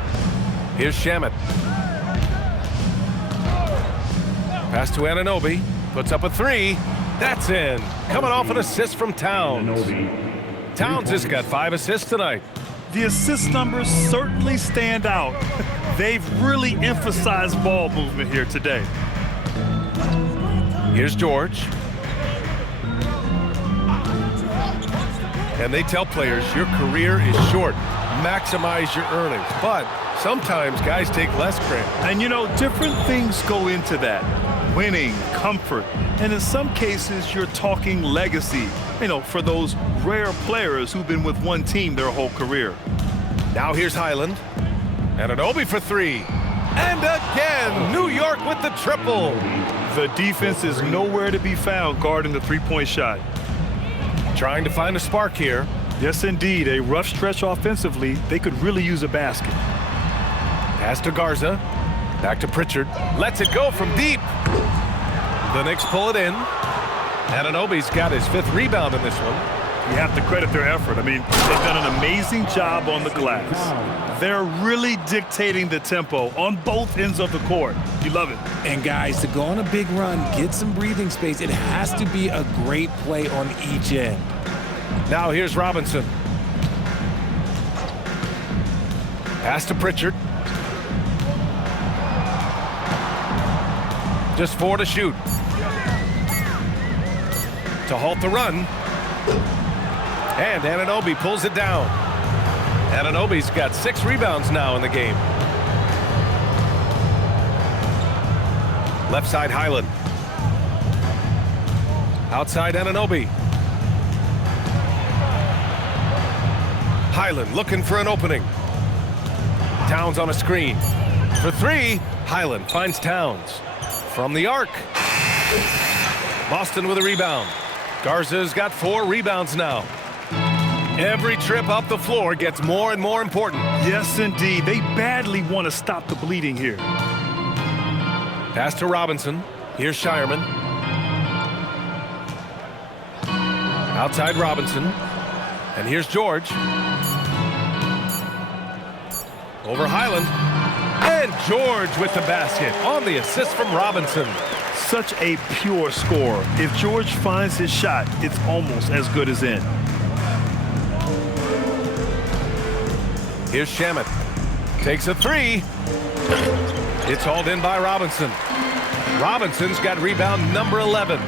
Here's Shamet. Pass to Anunoby. Puts up a three. That's in. Coming off an assist from Towns. Towns has got 5 assists tonight. The assist numbers certainly stand out. They've really emphasized ball movement here today. Here's George. And they tell players your career is short. Maximize your earnings. But sometimes guys take less credit. And you know, different things go into that. Winning, comfort, and in some cases you're talking legacy, you know, for those rare players who've been with one team their whole career. Now here's Highland. Anunoby for three. And again, New York with the triple. The defense is nowhere to be found guarding the three-point shot. Trying to find a spark here. Yes, indeed. A rough stretch offensively. They could really use a basket. Pass to Garza. Back to Pritchard. Lets it go from deep. The Knicks pull it in. Anunoby's got his 5th rebound in this one. You have to credit their effort. I mean, they've done an amazing job on the glass. They're really dictating the tempo on both ends of the court. You love it. And guys, to go on a big run, get some breathing space, it has to be a great play on each end. Now here's Robinson. Pass to Pritchard. Just 4 to shoot. To halt the run. And Anunoby pulls it down. Anunoby's got 6 rebounds now in the game. Left side Highland. Outside Anunoby. Highland looking for an opening. Towns on a screen. For 3, Highland finds Towns. From the arc. Boston with a rebound. Garza's got 4 rebounds now. Every trip up the floor gets more and more important. Yes, indeed. They badly want to stop the bleeding here. Pass to Robinson. Here's Shireman. Outside Robinson. And here's George. Over Highland. And George with the basket on the assist from Robinson. Such a pure score. If George finds his shot, it's almost as good as in. Here's Shamet. Takes a 3. It's hauled in by Robinson. Robinson's got rebound number 11.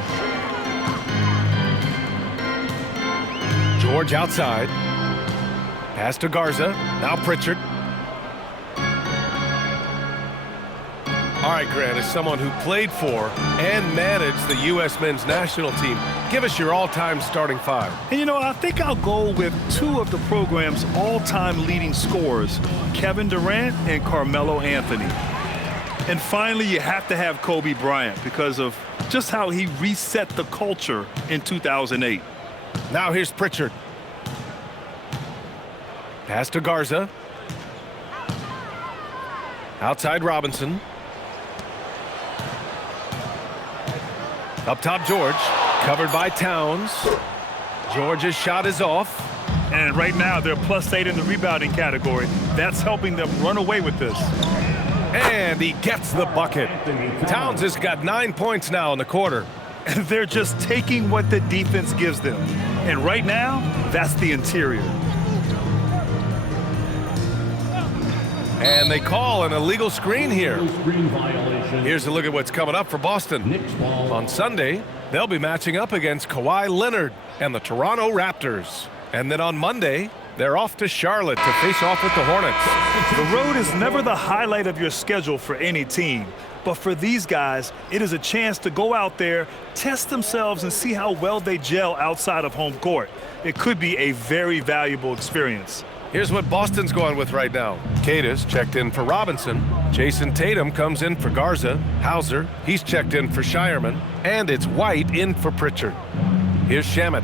George outside. Pass to Garza. Now Pritchard. All right, Grant, as someone who played for and managed the U.S. men's national team, give us your all-time starting 5. And, you know, I think I'll go with 2 of the program's all-time leading scorers, Kevin Durant and Carmelo Anthony. And finally, you have to have Kobe Bryant because of just how he reset the culture in 2008. Now here's Pritchard. Pass to Garza. Outside Robinson. Up top George. Covered by Towns. George's shot is off. And right now they're +8 in the rebounding category. That's helping them run away with this. And he gets the bucket. Towns has got 9 points now in the quarter. And they're just taking what the defense gives them. And right now, that's the interior. And they call an illegal screen here. Here's a look at what's coming up for Boston. On Sunday, they'll be matching up against Kawhi Leonard and the Toronto Raptors. And then on Monday, they're off to Charlotte to face off with the Hornets. The road is never the highlight of your schedule for any team. But for these guys, it is a chance to go out there, test themselves, and see how well they gel outside of home court. It could be a very valuable experience. Here's what Boston's going with right now. Cadis checked in for Robinson. Jason Tatum comes in for Garza. Hauser, he's checked in for Shireman. And it's White in for Pritchard. Here's Shamet.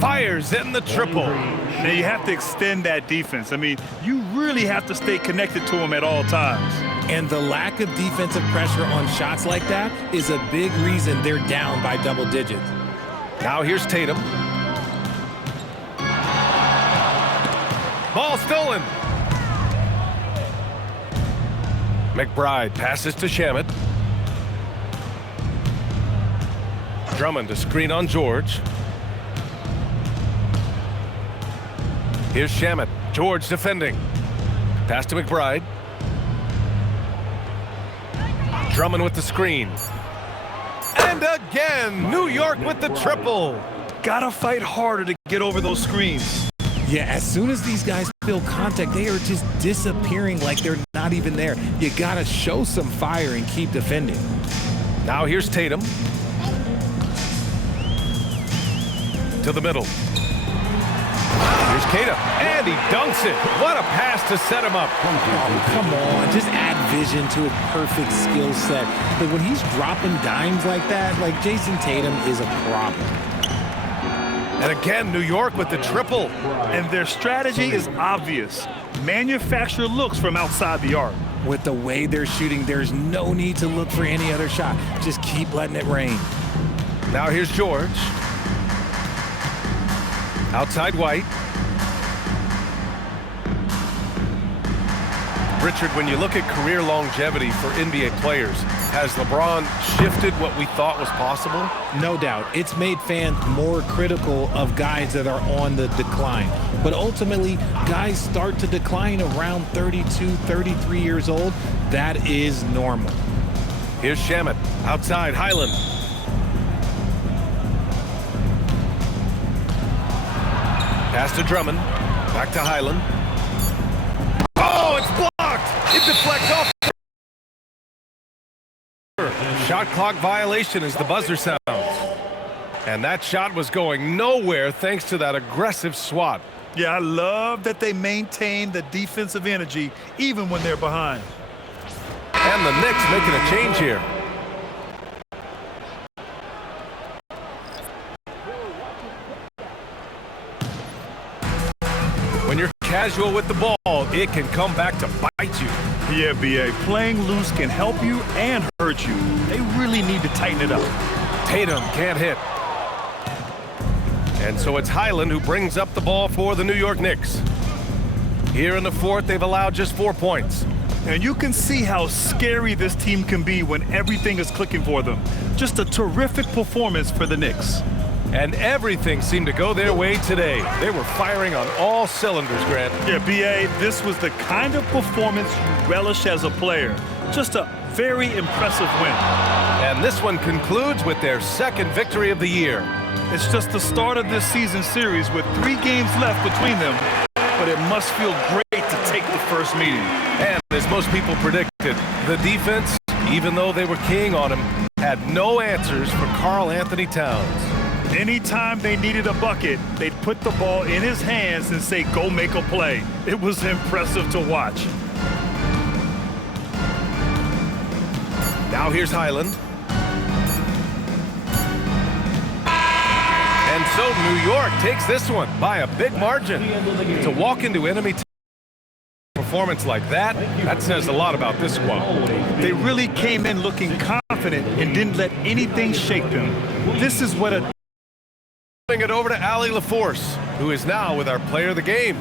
Fires in the triple. Now you have to extend that defense. I mean, you really have to stay connected to them at all times. And the lack of defensive pressure on shots like that is a big reason they're down by double digits. Now here's Tatum. Ball stolen. McBride passes to Shamet. Drummond to screen on George. Here's Shamet. George defending. Pass to McBride. Drummond with the screen. And again, New York with the triple. Gotta fight harder to get over those screens. Yeah, as soon as these guys feel contact, they are just disappearing like they're not even there. You gotta show some fire and keep defending. Now here's Tatum. To the middle. Here's Tatum, and he dunks it. What a pass to set him up. Oh, come on, just add vision to a perfect skill set. But when he's dropping dimes like that, like Jason Tatum is a problem. And again, New York with the triple. And their strategy is obvious. Manufacture looks from outside the arc. With the way they're shooting, there's no need to look for any other shot. Just keep letting it rain. Now here's George. Outside White. Richard, when you look at career longevity for NBA players, has LeBron shifted what we thought was possible? No doubt. It's made fans more critical of guys that are on the decline. But ultimately, guys start to decline around 32, 33 years old. That is normal. Here's Shamet. Outside, Highland. Pass to Drummond. Back to Highland. Oh, it's blocked! It deflects off. Shot clock violation as the buzzer sounds. And that shot was going nowhere thanks to that aggressive swat. Yeah, I love that they maintain the defensive energy even when they're behind. And the Knicks making a change here. When you're casual with the ball, it can come back to bite you. Yeah, B.A. Playing loose can help you and hurt you. They really need to tighten it up. Tatum can't hit. And so it's Highland who brings up the ball for the New York Knicks. Here in the fourth, they've allowed just 4 points. And you can see how scary this team can be when everything is clicking for them. Just a terrific performance for the Knicks. And everything seemed to go their way today. They were firing on all cylinders, Grant. Yeah, B.A., this was the kind of performance you relish as a player. Just a very impressive win. And this one concludes with their second victory of the year. It's just the start of this season series with 3 games left between them, but it must feel great to take the first meeting. And as most people predicted, the defense, even though they were keying on him, had no answers for Karl Anthony Towns. Anytime they needed a bucket, they'd put the ball in his hands and say, go make a play. It was impressive to watch. Now here's Highland. So New York takes this one by a big margin. To walk into enemy performance like that says a lot about this squad. They really came in looking confident and didn't let anything shake them. This is what a... Giving it over to Allie LaForce, who is now with our player of the game.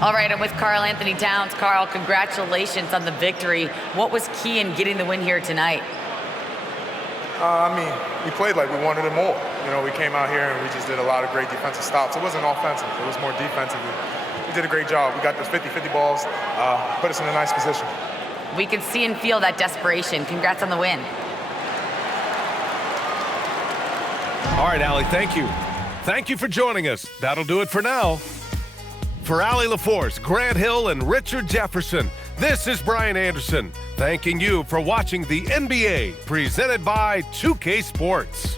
All right, I'm with Karl Anthony Towns. Karl, congratulations on the victory. What was key in getting the win here tonight? We played like we wanted it more. We came out here and we just did a lot of great defensive stops. It wasn't offensive. It was more defensive. We did a great job. We got those 50-50 balls, put us in a nice position. We could see and feel that desperation. Congrats on the win. All right, Allie, thank you. Thank you for joining us. That'll do it for now. For Allie LaForce, Grant Hill, and Richard Jefferson, this is Brian Anderson, thanking you for watching the NBA, presented by 2K Sports.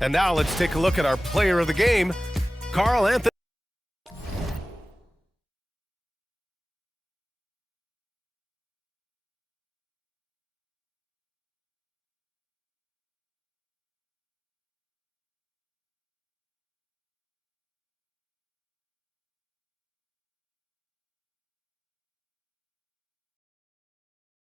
And now let's take a look at our player of the game, Karl Anthony.